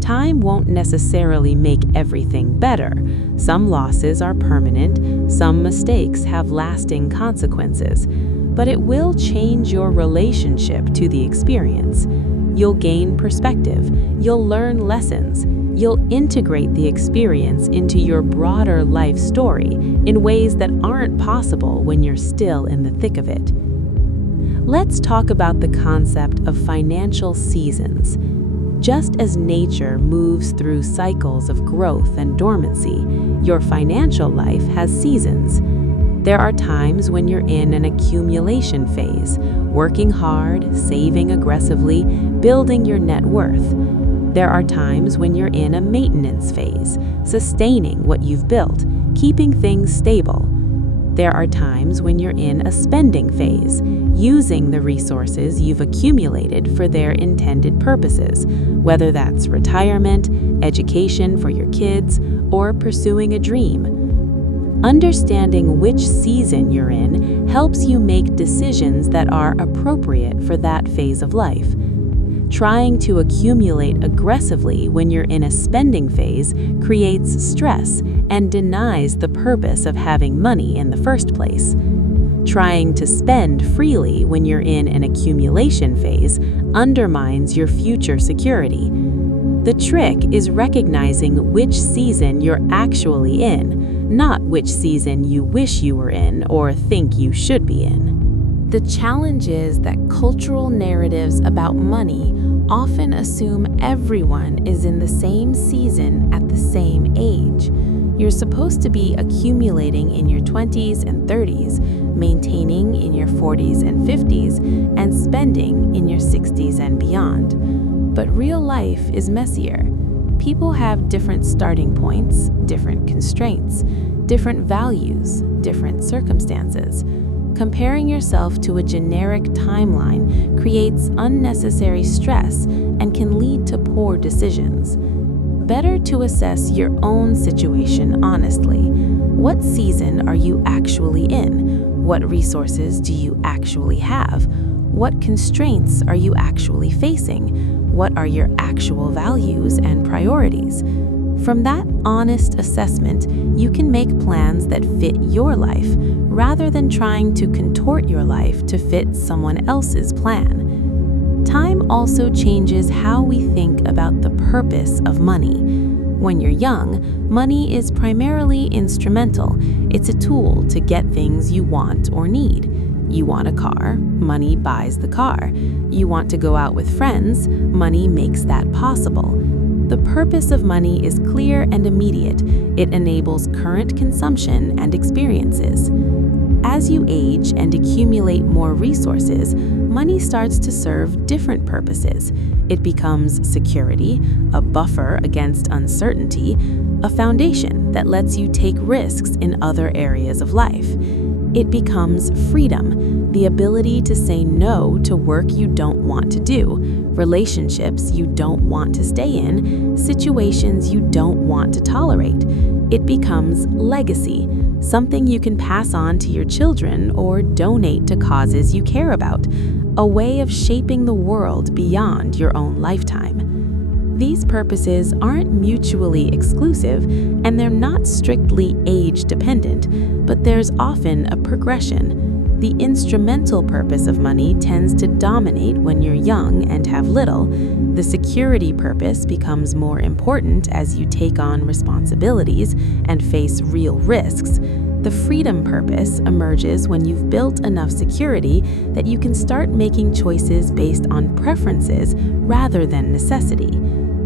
Time won't necessarily make everything better. Some losses are permanent, some mistakes have lasting consequences, but it will change your relationship to the experience. You'll gain perspective, you'll learn lessons, you'll integrate the experience into your broader life story in ways that aren't possible when you're still in the thick of it. Let's talk about the concept of financial seasons. Just as nature moves through cycles of growth and dormancy, your financial life has seasons. There are times when you're in an accumulation phase, working hard, saving aggressively, building your net worth. There are times when you're in a maintenance phase, sustaining what you've built, keeping things stable. There are times when you're in a spending phase, using the resources you've accumulated for their intended purposes, whether that's retirement, education for your kids, or pursuing a dream. Understanding which season you're in helps you make decisions that are appropriate for that phase of life. Trying to accumulate aggressively when you're in a spending phase creates stress and denies the purpose of having money in the first place. Trying to spend freely when you're in an accumulation phase undermines your future security. The trick is recognizing which season you're actually in, not which season you wish you were in or think you should be in. The challenge is that cultural narratives about money often assume everyone is in the same season at the same age. You're supposed to be accumulating in your 20s and 30s, maintaining in your 40s and 50s, and spending in your 60s and beyond. But real life is messier. People have different starting points, different constraints, different values, different circumstances. Comparing yourself to a generic timeline creates unnecessary stress and can lead to poor decisions. Better to assess your own situation honestly. What season are you actually in? What resources do you actually have? What constraints are you actually facing? What are your actual values and priorities? From that honest assessment, you can make plans that fit your life rather than trying to contort your life to fit someone else's plan. also changes how we think about the purpose of money. When you're young, money is primarily instrumental. It's a tool to get things you want or need. You want a car, money buys the car. You want to go out with friends, money makes that possible. The purpose of money is clear and immediate. It enables current consumption and experiences. As you age and accumulate more resources, money starts to serve different purposes. It becomes security, a buffer against uncertainty, a foundation that lets you take risks in other areas of life. It becomes freedom, the ability to say no to work you don't want to do, relationships you don't want to stay in, situations you don't want to tolerate. It becomes legacy, something you can pass on to your children or donate to causes you care about, a way of shaping the world beyond your own lifetime. These purposes aren't mutually exclusive, and they're not strictly age-dependent, but there's often a progression. The instrumental purpose of money tends to dominate when you're young and have little. The security purpose becomes more important as you take on responsibilities and face real risks. The freedom purpose emerges when you've built enough security that you can start making choices based on preferences rather than necessity.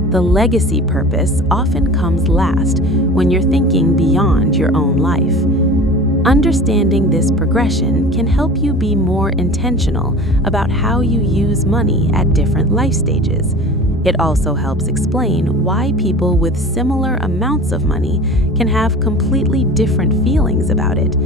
The legacy purpose often comes last when you're thinking beyond your own life. Understanding this progression can help you be more intentional about how you use money at different life stages. It also helps explain why people with similar amounts of money can have completely different feelings about it.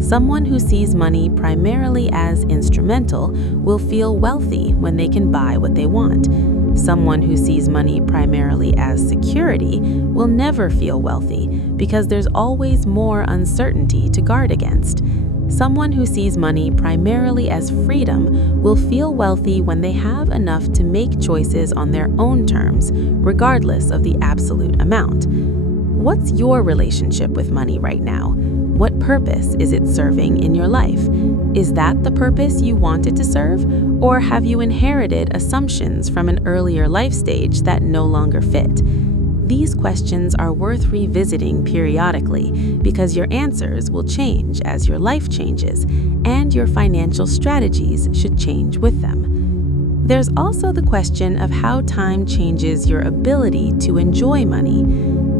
Someone who sees money primarily as instrumental will feel wealthy when they can buy what they want. Someone who sees money primarily as security will never feel wealthy because there's always more uncertainty to guard against. Someone who sees money primarily as freedom will feel wealthy when they have enough to make choices on their own terms, regardless of the absolute amount. What's your relationship with money right now? What purpose is it serving in your life? Is that the purpose you want it to serve? Or have you inherited assumptions from an earlier life stage that no longer fit? These questions are worth revisiting periodically because your answers will change as your life changes, and your financial strategies should change with them. There's also the question of how time changes your ability to enjoy money.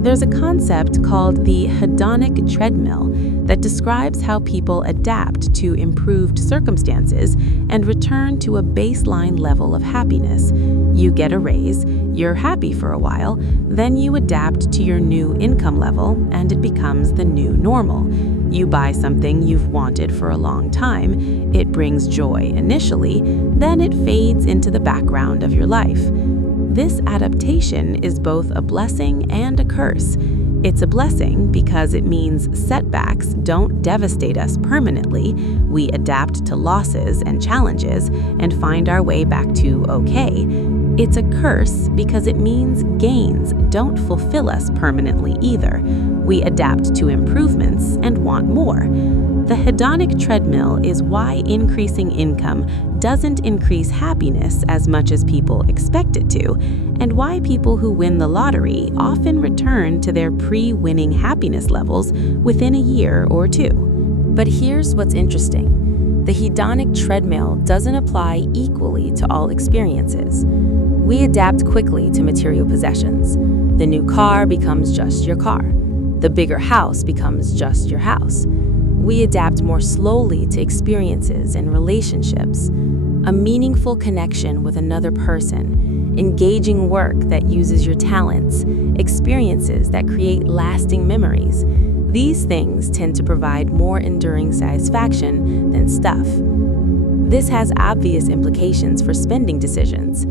There's a concept called the hedonic treadmill that describes how people adapt to improved circumstances and return to a baseline level of happiness. You get a raise, you're happy for a while, then you adapt to your new income level and it becomes the new normal. You buy something you've wanted for a long time, it brings joy initially, then it fades into the background of your life. This adaptation is both a blessing and a curse. It's a blessing because it means setbacks don't devastate us permanently. We adapt to losses and challenges and find our way back to okay. It's a curse because it means gains don't fulfill us permanently either. We adapt to improvements and want more. The hedonic treadmill is why increasing income doesn't increase happiness as much as people expect it to, and why people who win the lottery often return to their pre-winning happiness levels within a year or two. But here's what's interesting. The hedonic treadmill doesn't apply equally to all experiences. We adapt quickly to material possessions. The new car becomes just your car. The bigger house becomes just your house. We adapt more slowly to experiences and relationships. A meaningful connection with another person, engaging work that uses your talents, experiences that create lasting memories. These things tend to provide more enduring satisfaction than stuff. This has obvious implications for spending decisions.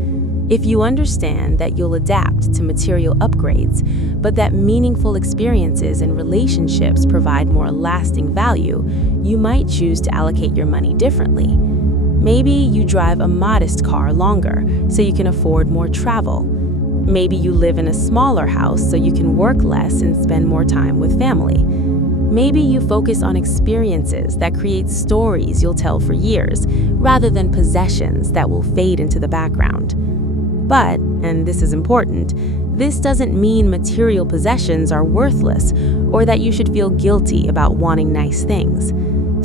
If you understand that you'll adapt to material upgrades, but that meaningful experiences and relationships provide more lasting value, you might choose to allocate your money differently. Maybe you drive a modest car longer so you can afford more travel. Maybe you live in a smaller house so you can work less and spend more time with family. Maybe you focus on experiences that create stories you'll tell for years, rather than possessions that will fade into the background. But, and this is important, this doesn't mean material possessions are worthless or that you should feel guilty about wanting nice things.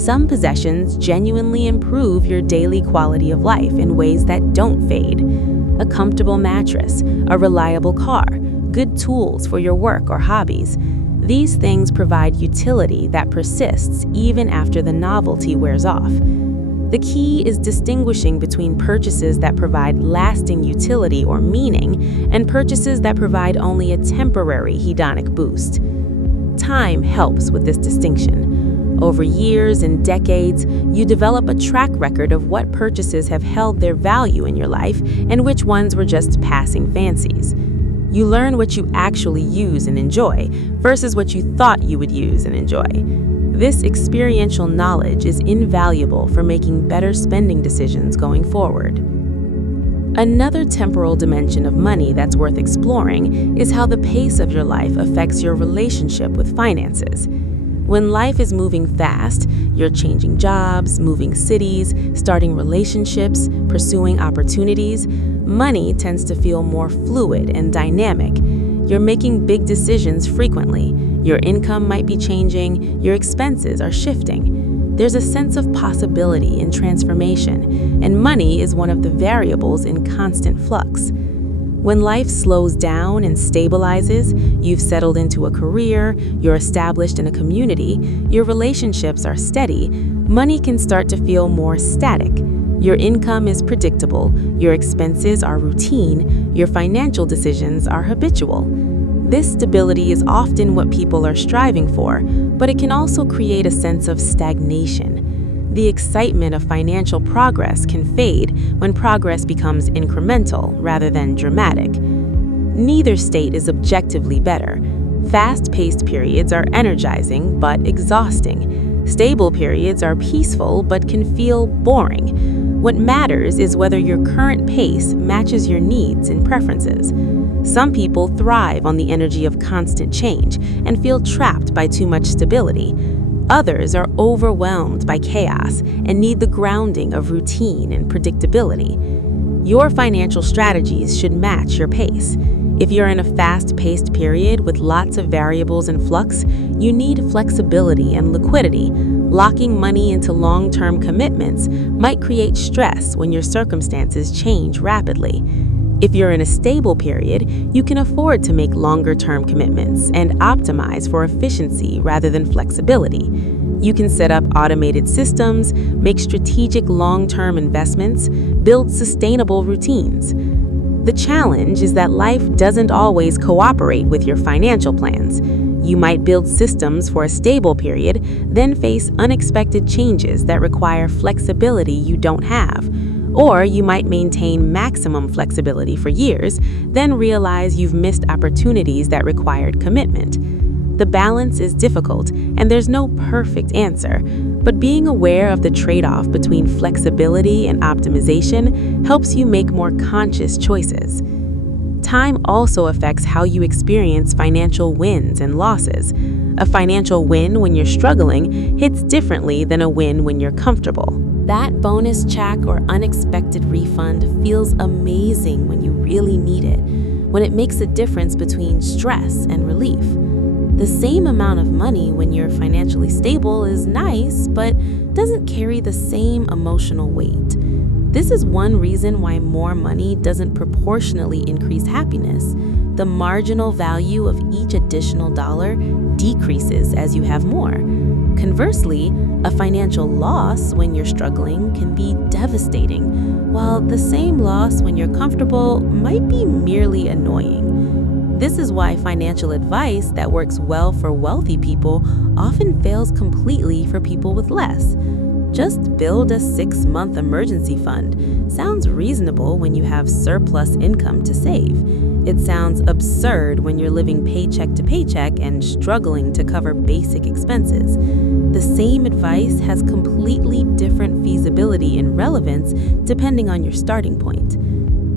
Some possessions genuinely improve your daily quality of life in ways that don't fade. A comfortable mattress, a reliable car, good tools for your work or hobbies. These things provide utility that persists even after the novelty wears off. The key is distinguishing between purchases that provide lasting utility or meaning and purchases that provide only a temporary hedonic boost. Time helps with this distinction. Over years and decades, you develop a track record of what purchases have held their value in your life and which ones were just passing fancies. You learn what you actually use and enjoy versus what you thought you would use and enjoy. This experiential knowledge is invaluable for making better spending decisions going forward. Another temporal dimension of money that's worth exploring is how the pace of your life affects your relationship with finances. When life is moving fast, you're changing jobs, moving cities, starting relationships, pursuing opportunities, money tends to feel more fluid and dynamic. You're making big decisions frequently. Your income might be changing, your expenses are shifting. There's a sense of possibility and transformation, and money is one of the variables in constant flux. When life slows down and stabilizes, you've settled into a career, you're established in a community, your relationships are steady, money can start to feel more static. Your income is predictable, your expenses are routine, your financial decisions are habitual. This stability is often what people are striving for, but it can also create a sense of stagnation. The excitement of financial progress can fade when progress becomes incremental rather than dramatic. Neither state is objectively better. Fast-paced periods are energizing but exhausting. Stable periods are peaceful but can feel boring. What matters is whether your current pace matches your needs and preferences. Some people thrive on the energy of constant change and feel trapped by too much stability. Others are overwhelmed by chaos and need the grounding of routine and predictability. Your financial strategies should match your pace. If you're in a fast-paced period with lots of variables in flux, you need flexibility and liquidity. Locking money into long-term commitments might create stress when your circumstances change rapidly. If you're in a stable period, you can afford to make longer-term commitments and optimize for efficiency rather than flexibility. You can set up automated systems, make strategic long-term investments, build sustainable routines. The challenge is that life doesn't always cooperate with your financial plans. You might build systems for a stable period, then face unexpected changes that require flexibility you don't have. Or you might maintain maximum flexibility for years, then realize you've missed opportunities that required commitment. The balance is difficult, and there's no perfect answer, but being aware of the trade-off between flexibility and optimization helps you make more conscious choices. Time also affects how you experience financial wins and losses. A financial win when you're struggling hits differently than a win when you're comfortable. That bonus check or unexpected refund feels amazing when you really need it, when it makes a difference between stress and relief. The same amount of money when you're financially stable is nice, but doesn't carry the same emotional weight. This is one reason why more money doesn't proportionally increase happiness. The marginal value of each additional dollar decreases as you have more. Conversely, a financial loss when you're struggling can be devastating, while the same loss when you're comfortable might be merely annoying. This is why financial advice that works well for wealthy people often fails completely for people with less. Just build a 6-month emergency fund. Sounds reasonable when you have surplus income to save. It sounds absurd when you're living paycheck to paycheck and struggling to cover basic expenses. The same advice has completely different feasibility and relevance depending on your starting point.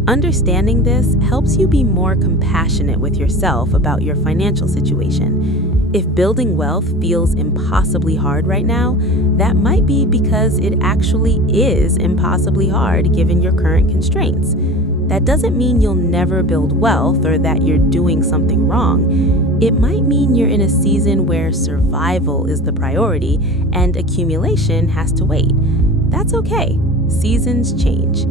Understanding this helps you be more compassionate with yourself about your financial situation. If building wealth feels impossibly hard right now, that might be because it actually is impossibly hard given your current constraints. That doesn't mean you'll never build wealth or that you're doing something wrong. It might mean you're in a season where survival is the priority and accumulation has to wait. That's okay. Seasons change.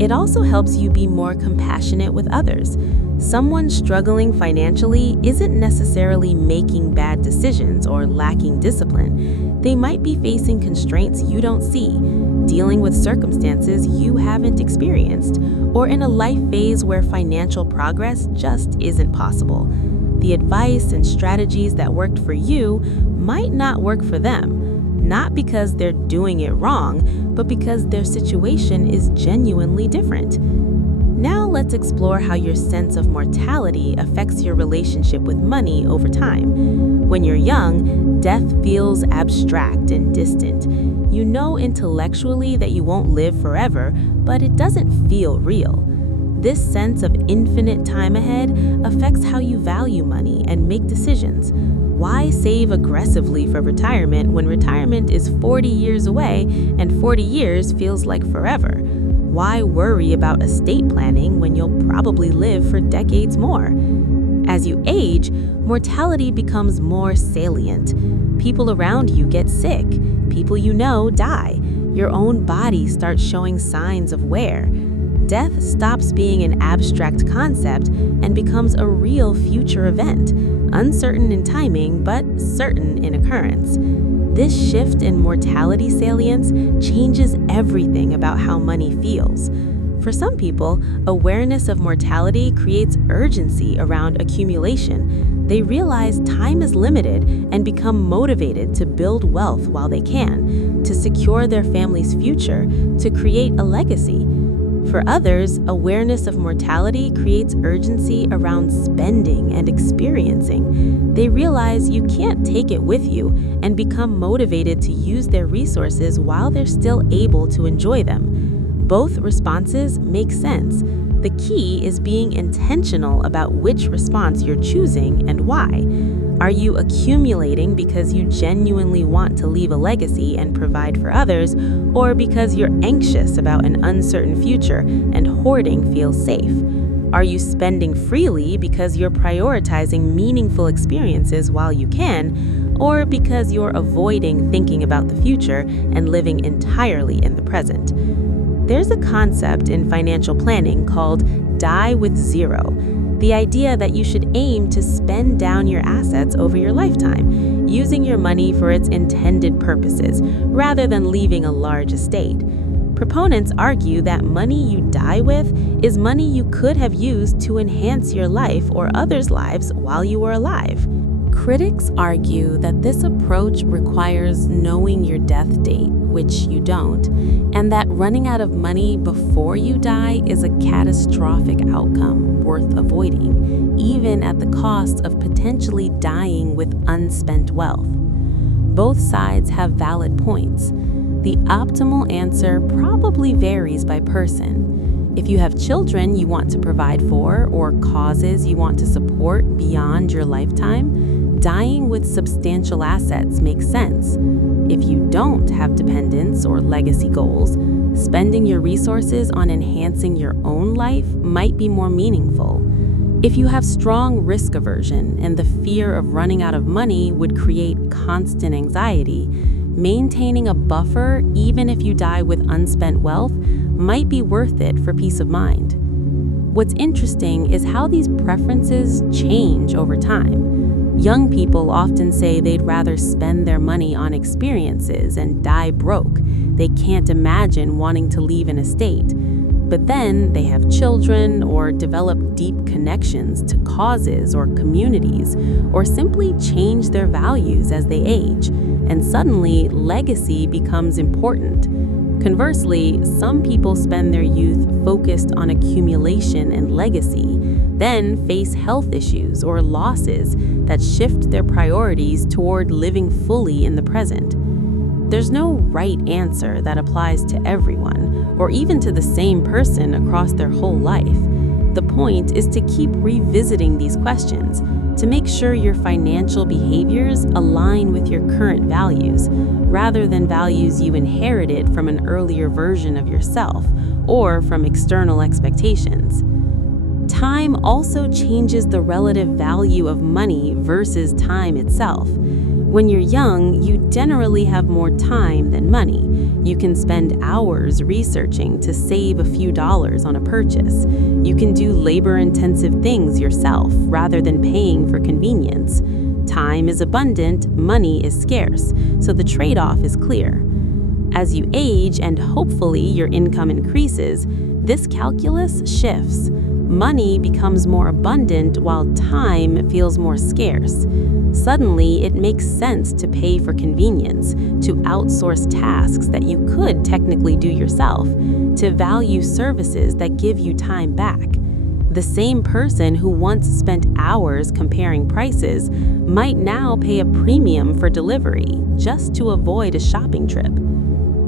It also helps you be more compassionate with others. Someone struggling financially isn't necessarily making bad decisions or lacking discipline. They might be facing constraints you don't see, dealing with circumstances you haven't experienced, or in a life phase where financial progress just isn't possible. The advice and strategies that worked for you might not work for them, not because they're doing it wrong, but because their situation is genuinely different. Now let's explore how your sense of mortality affects your relationship with money over time. When you're young, death feels abstract and distant. You know intellectually that you won't live forever, but it doesn't feel real. This sense of infinite time ahead affects how you value money and make decisions. Why save aggressively for retirement when retirement is 40 years away and 40 years feels like forever? Why worry about estate planning when you'll probably live for decades more? As you age, mortality becomes more salient. People around you get sick. People you know die. Your own body starts showing signs of wear. Death stops being an abstract concept and becomes a real future event, uncertain in timing but certain in occurrence. This shift in mortality salience changes everything about how money feels. For some people, awareness of mortality creates urgency around accumulation. They realize time is limited and become motivated to build wealth while they can, to secure their family's future, to create a legacy. For others, awareness of mortality creates urgency around spending and experiencing. They realize you can't take it with you and become motivated to use their resources while they're still able to enjoy them. Both responses make sense. The key is being intentional about which response you're choosing and why. Are you accumulating because you genuinely want to leave a legacy and provide for others, or because you're anxious about an uncertain future and hoarding feels safe? Are you spending freely because you're prioritizing meaningful experiences while you can, or because you're avoiding thinking about the future and living entirely in the present? There's a concept in financial planning called die with zero. The idea that you should aim to spend down your assets over your lifetime, using your money for its intended purposes, rather than leaving a large estate. Proponents argue that money you die with is money you could have used to enhance your life or others' lives while you were alive. Critics argue that this approach requires knowing your death date, which you don't, and that running out of money before you die is a catastrophic outcome worth avoiding, even at the cost of potentially dying with unspent wealth. Both sides have valid points. The optimal answer probably varies by person. If you have children you want to provide for or causes you want to support beyond your lifetime, dying with substantial assets makes sense. If you don't have dependents or legacy goals, spending your resources on enhancing your own life might be more meaningful. If you have strong risk aversion and the fear of running out of money would create constant anxiety, maintaining a buffer, even if you die with unspent wealth, might be worth it for peace of mind. What's interesting is how these preferences change over time. Young people often say they'd rather spend their money on experiences and die broke. They can't imagine wanting to leave an estate. But then they have children or develop deep connections to causes or communities, or simply change their values as they age, and suddenly legacy becomes important. Conversely, some people spend their youth focused on accumulation and legacy, then face health issues or losses that shift their priorities toward living fully in the present. There's no right answer that applies to everyone, or even to the same person across their whole life. The point is to keep revisiting these questions to make sure your financial behaviors align with your current values, rather than values you inherited from an earlier version of yourself or from external expectations. Time also changes the relative value of money versus time itself. When you're young, you generally have more time than money. You can spend hours researching to save a few dollars on a purchase. You can do labor-intensive things yourself rather than paying for convenience. Time is abundant, money is scarce, so the trade-off is clear. As you age and hopefully your income increases, this calculus shifts. Money becomes more abundant while time feels more scarce. Suddenly, it makes sense to pay for convenience, to outsource tasks that you could technically do yourself, to value services that give you time back. The same person who once spent hours comparing prices might now pay a premium for delivery just to avoid a shopping trip.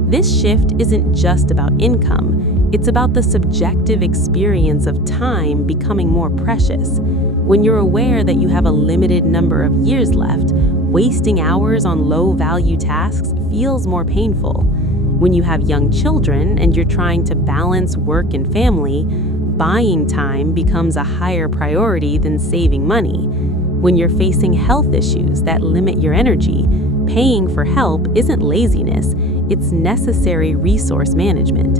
This shift isn't just about income, it's about the subjective experience of time becoming more precious. When you're aware that you have a limited number of years left, wasting hours on low-value tasks feels more painful. When you have young children and you're trying to balance work and family, buying time becomes a higher priority than saving money. When you're facing health issues that limit your energy, paying for help isn't laziness, it's necessary resource management.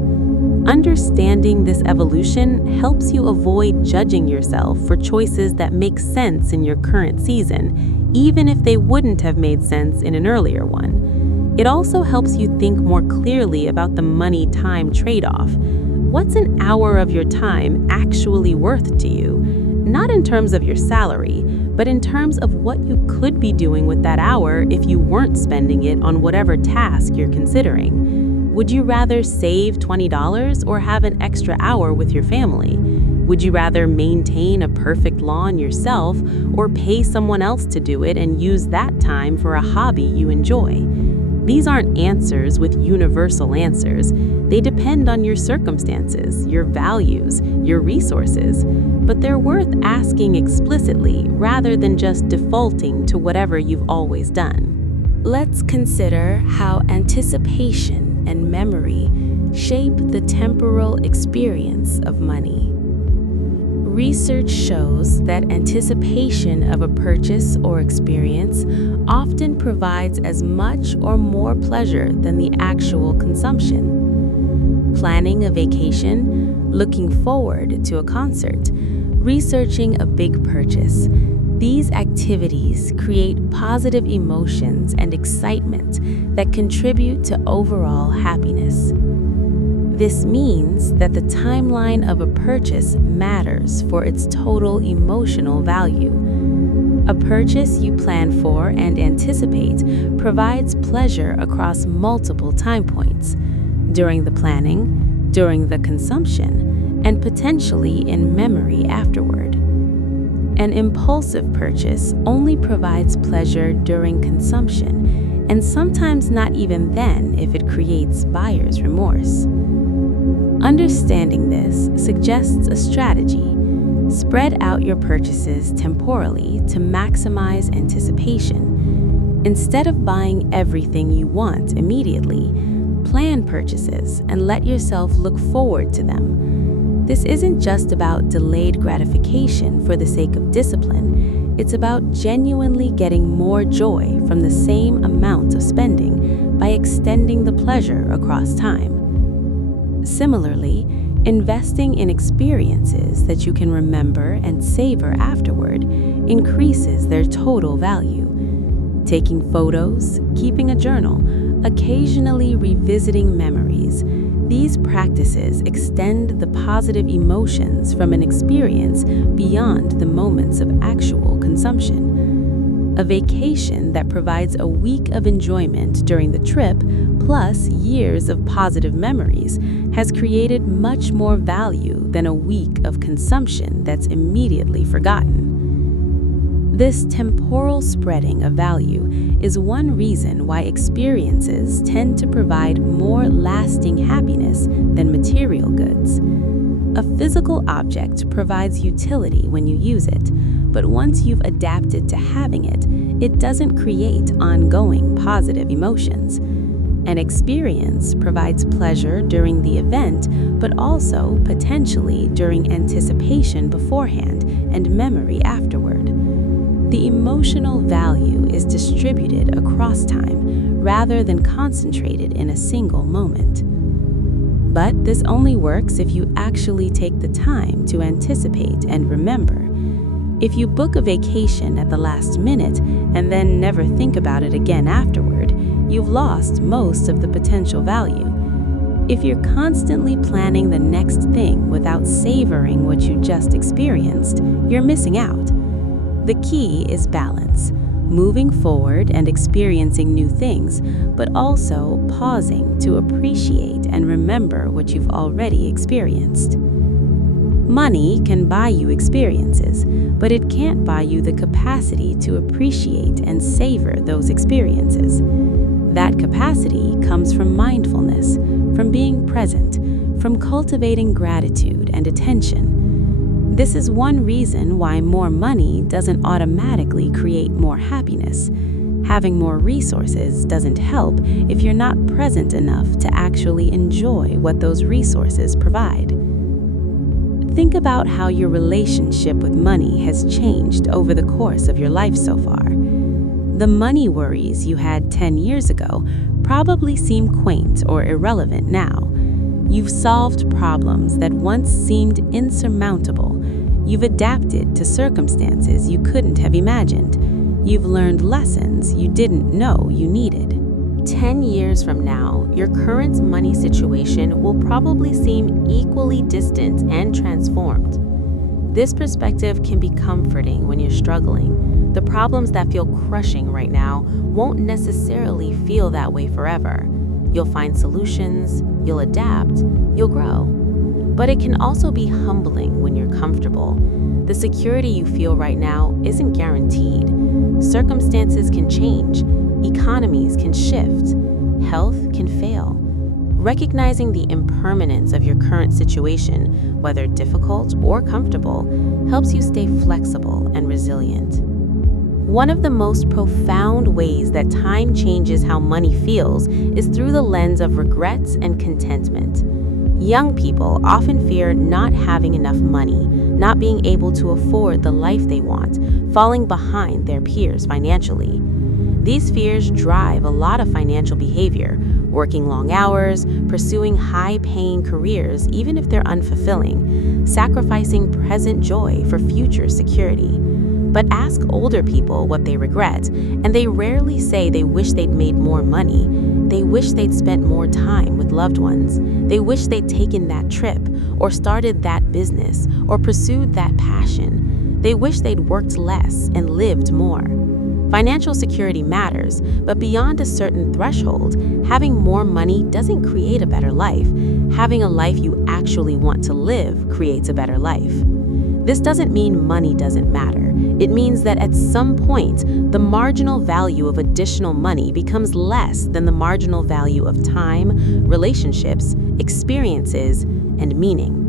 Understanding this evolution helps you avoid judging yourself for choices that make sense in your current season, even if they wouldn't have made sense in an earlier one. It also helps you think more clearly about the money-time trade-off. What's an hour of your time actually worth to you? Not in terms of your salary, but in terms of what you could be doing with that hour if you weren't spending it on whatever task you're considering. Would you rather save $20 or have an extra hour with your family? Would you rather maintain a perfect lawn yourself or pay someone else to do it and use that time for a hobby you enjoy? These aren't answers with universal answers. They depend on your circumstances, your values, your resources, but they're worth asking explicitly rather than just defaulting to whatever you've always done. Let's consider how anticipation and memory shape the temporal experience of money. Research shows that anticipation of a purchase or experience often provides as much or more pleasure than the actual consumption. Planning a vacation, looking forward to a concert, researching a big purchase, these activities create positive emotions and excitement that contribute to overall happiness. This means that the timeline of a purchase matters for its total emotional value. A purchase you plan for and anticipate provides pleasure across multiple time points, during the planning, during the consumption, and potentially in memory afterward. An impulsive purchase only provides pleasure during consumption, and sometimes not even then if it creates buyer's remorse. Understanding this suggests a strategy. Spread out your purchases temporally to maximize anticipation. Instead of buying everything you want immediately, plan purchases and let yourself look forward to them. This isn't just about delayed gratification for the sake of discipline. It's about genuinely getting more joy from the same amount of spending by extending the pleasure across time. Similarly, investing in experiences that you can remember and savor afterward increases their total value. Taking photos, keeping a journal, occasionally revisiting memories, these practices extend the positive emotions from an experience beyond the moments of actual consumption. A vacation that provides a week of enjoyment during the trip, plus years of positive memories, has created much more value than a week of consumption that's immediately forgotten. This temporal spreading of value is one reason why experiences tend to provide more lasting happiness than material goods. A physical object provides utility when you use it, but once you've adapted to having it, it doesn't create ongoing positive emotions. An experience provides pleasure during the event, but also potentially during anticipation beforehand and memory afterward. The emotional value is distributed across time rather than concentrated in a single moment. But this only works if you actually take the time to anticipate and remember. If you book a vacation at the last minute and then never think about it again afterward, you've lost most of the potential value. If you're constantly planning the next thing without savoring what you just experienced, you're missing out. The key is balance, moving forward and experiencing new things, but also pausing to appreciate and remember what you've already experienced. Money can buy you experiences, but it can't buy you the capacity to appreciate and savor those experiences. That capacity comes from mindfulness, from being present, from cultivating gratitude and attention. This is one reason why more money doesn't automatically create more happiness. Having more resources doesn't help if you're not present enough to actually enjoy what those resources provide. Think about how your relationship with money has changed over the course of your life so far. The money worries you had 10 years ago probably seem quaint or irrelevant now. You've solved problems that once seemed insurmountable. You've adapted to circumstances you couldn't have imagined. You've learned lessons you didn't know you needed. 10 years from now, your current money situation will probably seem equally distant and transformed. This perspective can be comforting when you're struggling. The problems that feel crushing right now won't necessarily feel that way forever. You'll find solutions, you'll adapt, you'll grow. But it can also be humbling when you're comfortable. The security you feel right now isn't guaranteed. Circumstances can change, economies can shift, health can fail. Recognizing the impermanence of your current situation, whether difficult or comfortable, helps you stay flexible and resilient. One of the most profound ways that time changes how money feels is through the lens of regrets and contentment. Young people often fear not having enough money, not being able to afford the life they want, falling behind their peers financially. These fears drive a lot of financial behavior, working long hours, pursuing high-paying careers even if they're unfulfilling, sacrificing present joy for future security. But ask older people what they regret, and they rarely say they wish they'd made more money. They wish they'd spent more time with loved ones. They wish they'd taken that trip, or started that business, or pursued that passion. They wish they'd worked less and lived more. Financial security matters, but beyond a certain threshold, having more money doesn't create a better life. Having a life you actually want to live creates a better life. This doesn't mean money doesn't matter. It means that at some point, the marginal value of additional money becomes less than the marginal value of time, relationships, experiences, and meaning.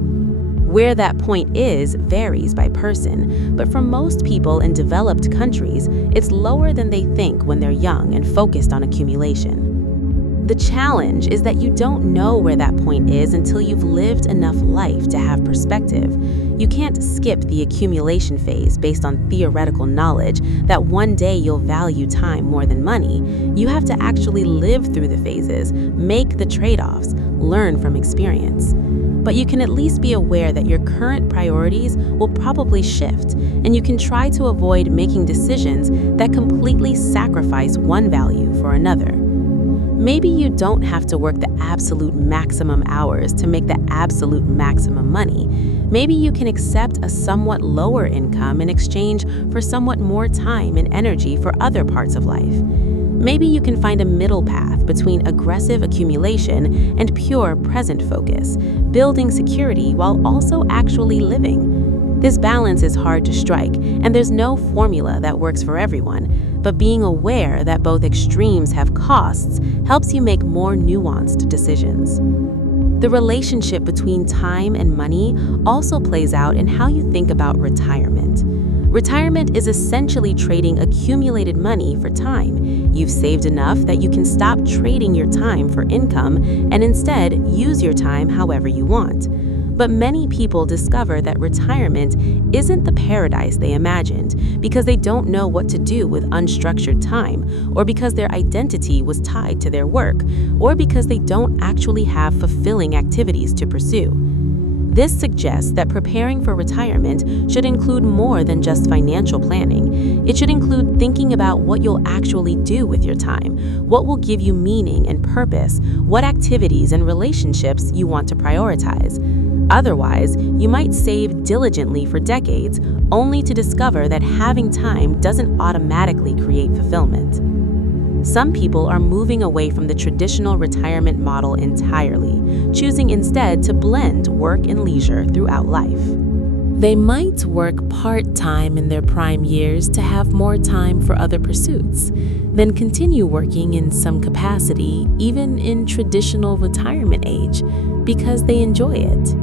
Where that point is varies by person, but for most people in developed countries, it's lower than they think when they're young and focused on accumulation. The challenge is that you don't know where that point is until you've lived enough life to have perspective. You can't skip the accumulation phase based on theoretical knowledge that one day you'll value time more than money. You have to actually live through the phases, make the trade-offs, learn from experience. But you can at least be aware that your current priorities will probably shift, and you can try to avoid making decisions that completely sacrifice one value for another. Maybe you don't have to work the absolute maximum hours to make the absolute maximum money. Maybe you can accept a somewhat lower income in exchange for somewhat more time and energy for other parts of life. Maybe you can find a middle path between aggressive accumulation and pure present focus, building security while also actually living. This balance is hard to strike, and there's no formula that works for everyone, but being aware that both extremes have costs helps you make more nuanced decisions. The relationship between time and money also plays out in how you think about retirement. Retirement is essentially trading accumulated money for time. You've saved enough that you can stop trading your time for income and instead use your time however you want. But many people discover that retirement isn't the paradise they imagined because they don't know what to do with unstructured time, or because their identity was tied to their work, or because they don't actually have fulfilling activities to pursue. This suggests that preparing for retirement should include more than just financial planning. It should include thinking about what you'll actually do with your time, what will give you meaning and purpose, what activities and relationships you want to prioritize. Otherwise, you might save diligently for decades, only to discover that having time doesn't automatically create fulfillment. Some people are moving away from the traditional retirement model entirely, choosing instead to blend work and leisure throughout life. They might work part-time in their prime years to have more time for other pursuits, then continue working in some capacity, even in traditional retirement age, because they enjoy it.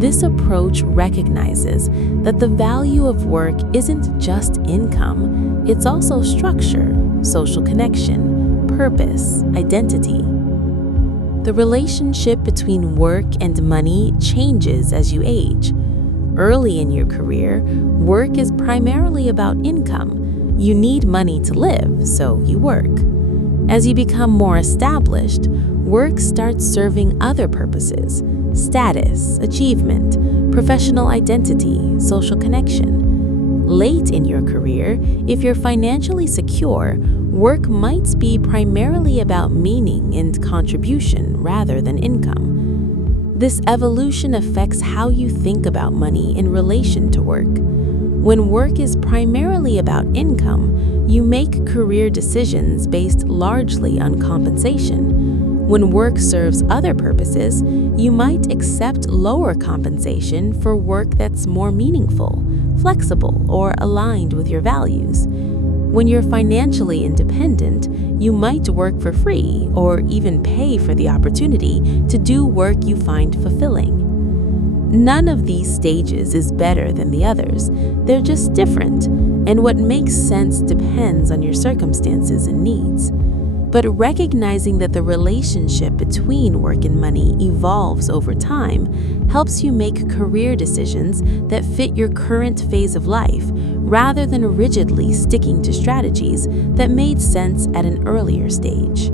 This approach recognizes that the value of work isn't just income, it's also structure, social connection, purpose, identity. The relationship between work and money changes as you age. Early in your career, work is primarily about income. You need money to live, so you work. As you become more established, work starts serving other purposes: status, achievement, professional identity, social connection. Late in your career, if you're financially secure, work might be primarily about meaning and contribution rather than income. This evolution affects how you think about money in relation to work. When work is primarily about income, you make career decisions based largely on compensation. When work serves other purposes, you might accept lower compensation for work that's more meaningful, flexible, or aligned with your values. When you're financially independent, you might work for free or even pay for the opportunity to do work you find fulfilling. None of these stages is better than the others. They're just different, and what makes sense depends on your circumstances and needs. But recognizing that the relationship between work and money evolves over time helps you make career decisions that fit your current phase of life, rather than rigidly sticking to strategies that made sense at an earlier stage.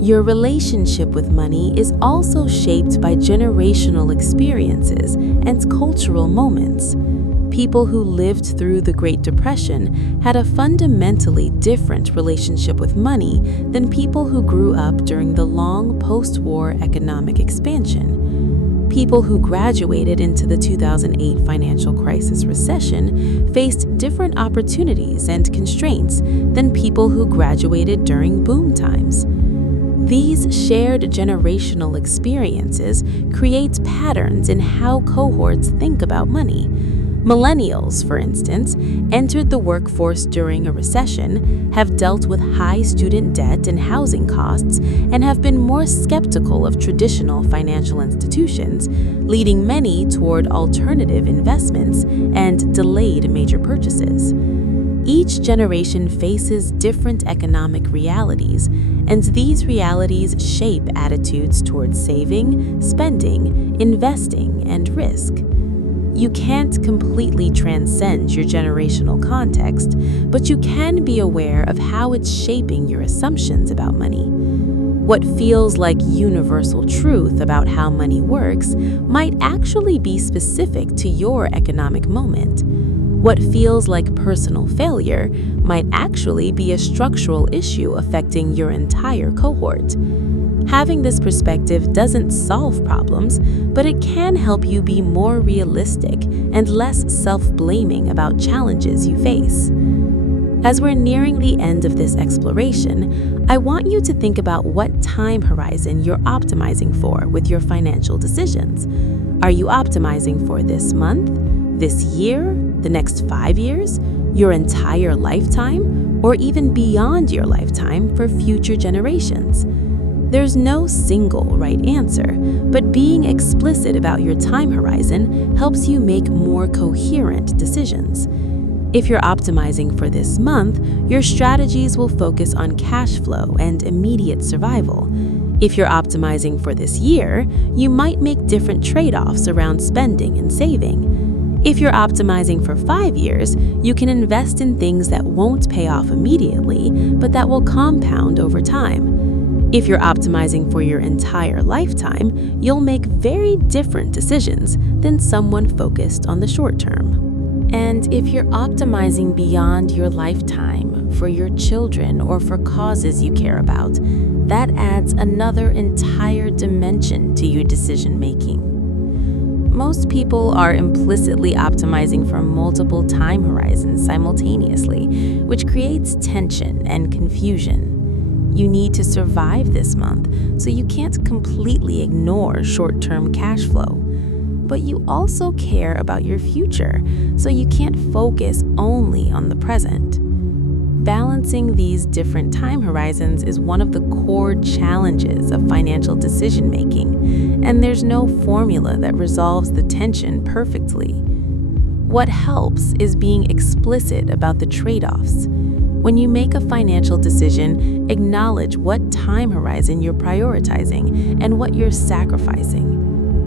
Your relationship with money is also shaped by generational experiences and cultural moments. People who lived through the Great Depression had a fundamentally different relationship with money than people who grew up during the long post-war economic expansion. People who graduated into the 2008 financial crisis recession faced different opportunities and constraints than people who graduated during boom times. These shared generational experiences create patterns in how cohorts think about money. Millennials, for instance, entered the workforce during a recession, have dealt with high student debt and housing costs, and have been more skeptical of traditional financial institutions, leading many toward alternative investments and delayed major purchases. Each generation faces different economic realities, and these realities shape attitudes towards saving, spending, investing, and risk. You can't completely transcend your generational context, but you can be aware of how it's shaping your assumptions about money. What feels like universal truth about how money works might actually be specific to your economic moment. What feels like personal failure might actually be a structural issue affecting your entire cohort. Having this perspective doesn't solve problems, but it can help you be more realistic and less self-blaming about challenges you face. As we're nearing the end of this exploration, I want you to think about what time horizon you're optimizing for with your financial decisions. Are you optimizing for this month, This year, the next 5 years, your entire lifetime, or even beyond your lifetime for future generations? There's no single right answer, but being explicit about your time horizon helps you make more coherent decisions. If you're optimizing for this month, your strategies will focus on cash flow and immediate survival. If you're optimizing for this year, you might make different trade-offs around spending and saving. If you're optimizing for 5 years, you can invest in things that won't pay off immediately, but that will compound over time. If you're optimizing for your entire lifetime, you'll make very different decisions than someone focused on the short term. And if you're optimizing beyond your lifetime for your children or for causes you care about, that adds another entire dimension to your decision making. Most people are implicitly optimizing for multiple time horizons simultaneously, which creates tension and confusion. You need to survive this month, so you can't completely ignore short-term cash flow. But you also care about your future, so you can't focus only on the present. Balancing these different time horizons is one of the core challenges of financial decision-making, and there's no formula that resolves the tension perfectly. What helps is being explicit about the trade-offs. When you make a financial decision, acknowledge what time horizon you're prioritizing and what you're sacrificing.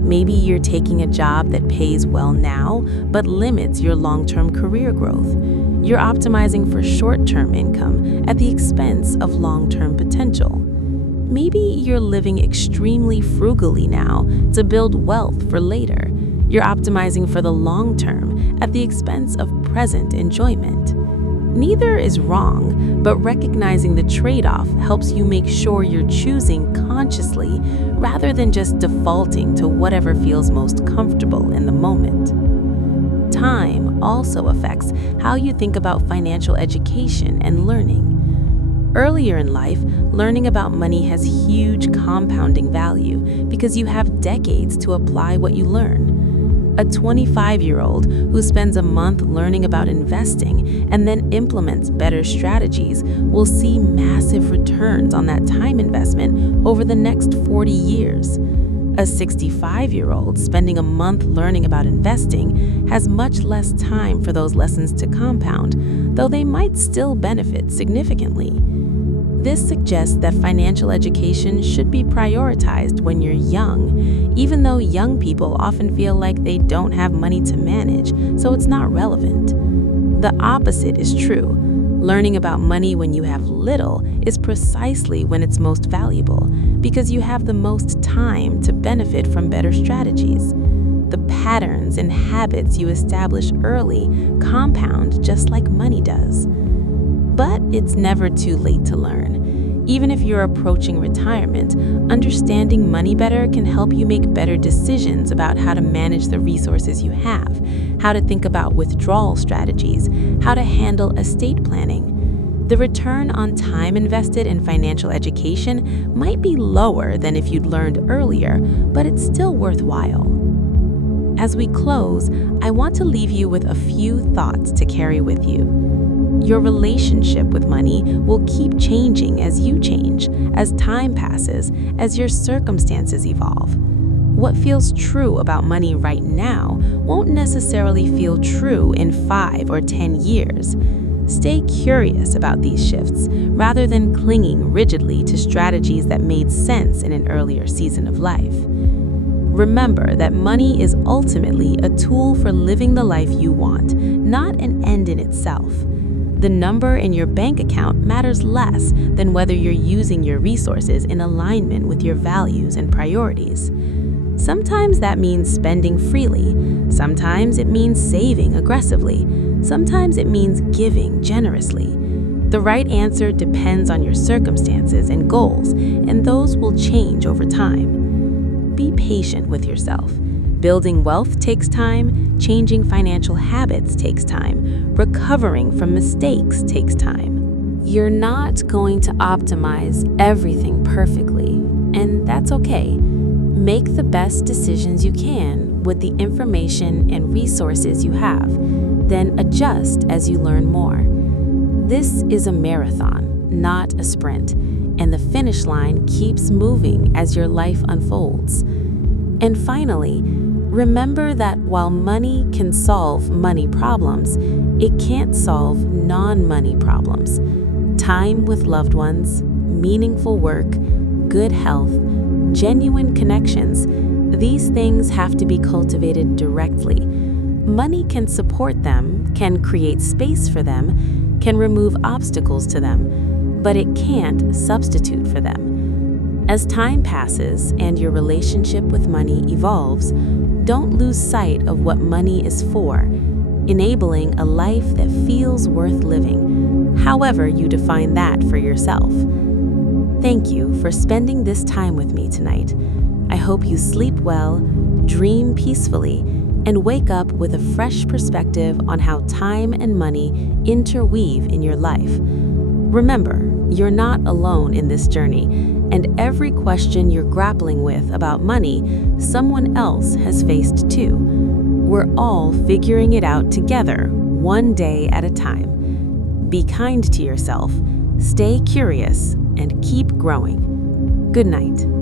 Maybe you're taking a job that pays well now, but limits your long-term career growth. You're optimizing for short-term income at the expense of long-term potential. Maybe you're living extremely frugally now to build wealth for later. You're optimizing for the long term at the expense of present enjoyment. Neither is wrong, but recognizing the trade-off helps you make sure you're choosing consciously rather than just defaulting to whatever feels most comfortable in the moment. Time also affects how you think about financial education and learning. Earlier in life, learning about money has huge compounding value because you have decades to apply what you learn. A 25-year-old who spends a month learning about investing and then implements better strategies will see massive returns on that time investment over the next 40 years. A 65-year-old spending a month learning about investing has much less time for those lessons to compound, though they might still benefit significantly. This suggests that financial education should be prioritized when you're young, even though young people often feel like they don't have money to manage, so it's not relevant. The opposite is true. Learning about money when you have little is precisely when it's most valuable, because you have the most time to benefit from better strategies. The patterns and habits you establish early compound just like money does. But it's never too late to learn. Even if you're approaching retirement, understanding money better can help you make better decisions about how to manage the resources you have, how to think about withdrawal strategies, how to handle estate planning. The return on time invested in financial education might be lower than if you'd learned earlier, but it's still worthwhile. As we close, I want to leave you with a few thoughts to carry with you. Your relationship with money will keep changing as you change, as time passes, as your circumstances evolve. What feels true about money right now won't necessarily feel true in 5 or 10 years. Stay curious about these shifts rather than clinging rigidly to strategies that made sense in an earlier season of life. Remember that money is ultimately a tool for living the life you want, not an end in itself. The number in your bank account matters less than whether you're using your resources in alignment with your values and priorities. Sometimes that means spending freely. Sometimes it means saving aggressively. Sometimes it means giving generously. The right answer depends on your circumstances and goals, and those will change over time. Be patient with yourself. Building wealth takes time, changing financial habits takes time, recovering from mistakes takes time. You're not going to optimize everything perfectly, and that's okay. Make the best decisions you can with the information and resources you have, then adjust as you learn more. This is a marathon, not a sprint, and the finish line keeps moving as your life unfolds. And finally, remember that while money can solve money problems, it can't solve non-money problems. Time with loved ones, meaningful work, good health, genuine connections, these things have to be cultivated directly. Money can support them, can create space for them, can remove obstacles to them, but it can't substitute for them. As time passes and your relationship with money evolves, don't lose sight of what money is for, enabling a life that feels worth living, however you define that for yourself. Thank you for spending this time with me tonight. I hope you sleep well, dream peacefully, and wake up with a fresh perspective on how time and money interweave in your life. Remember, you're not alone in this journey, and every question you're grappling with about money, someone else has faced too. We're all figuring it out together, one day at a time. Be kind to yourself, stay curious, and keep growing. Good night.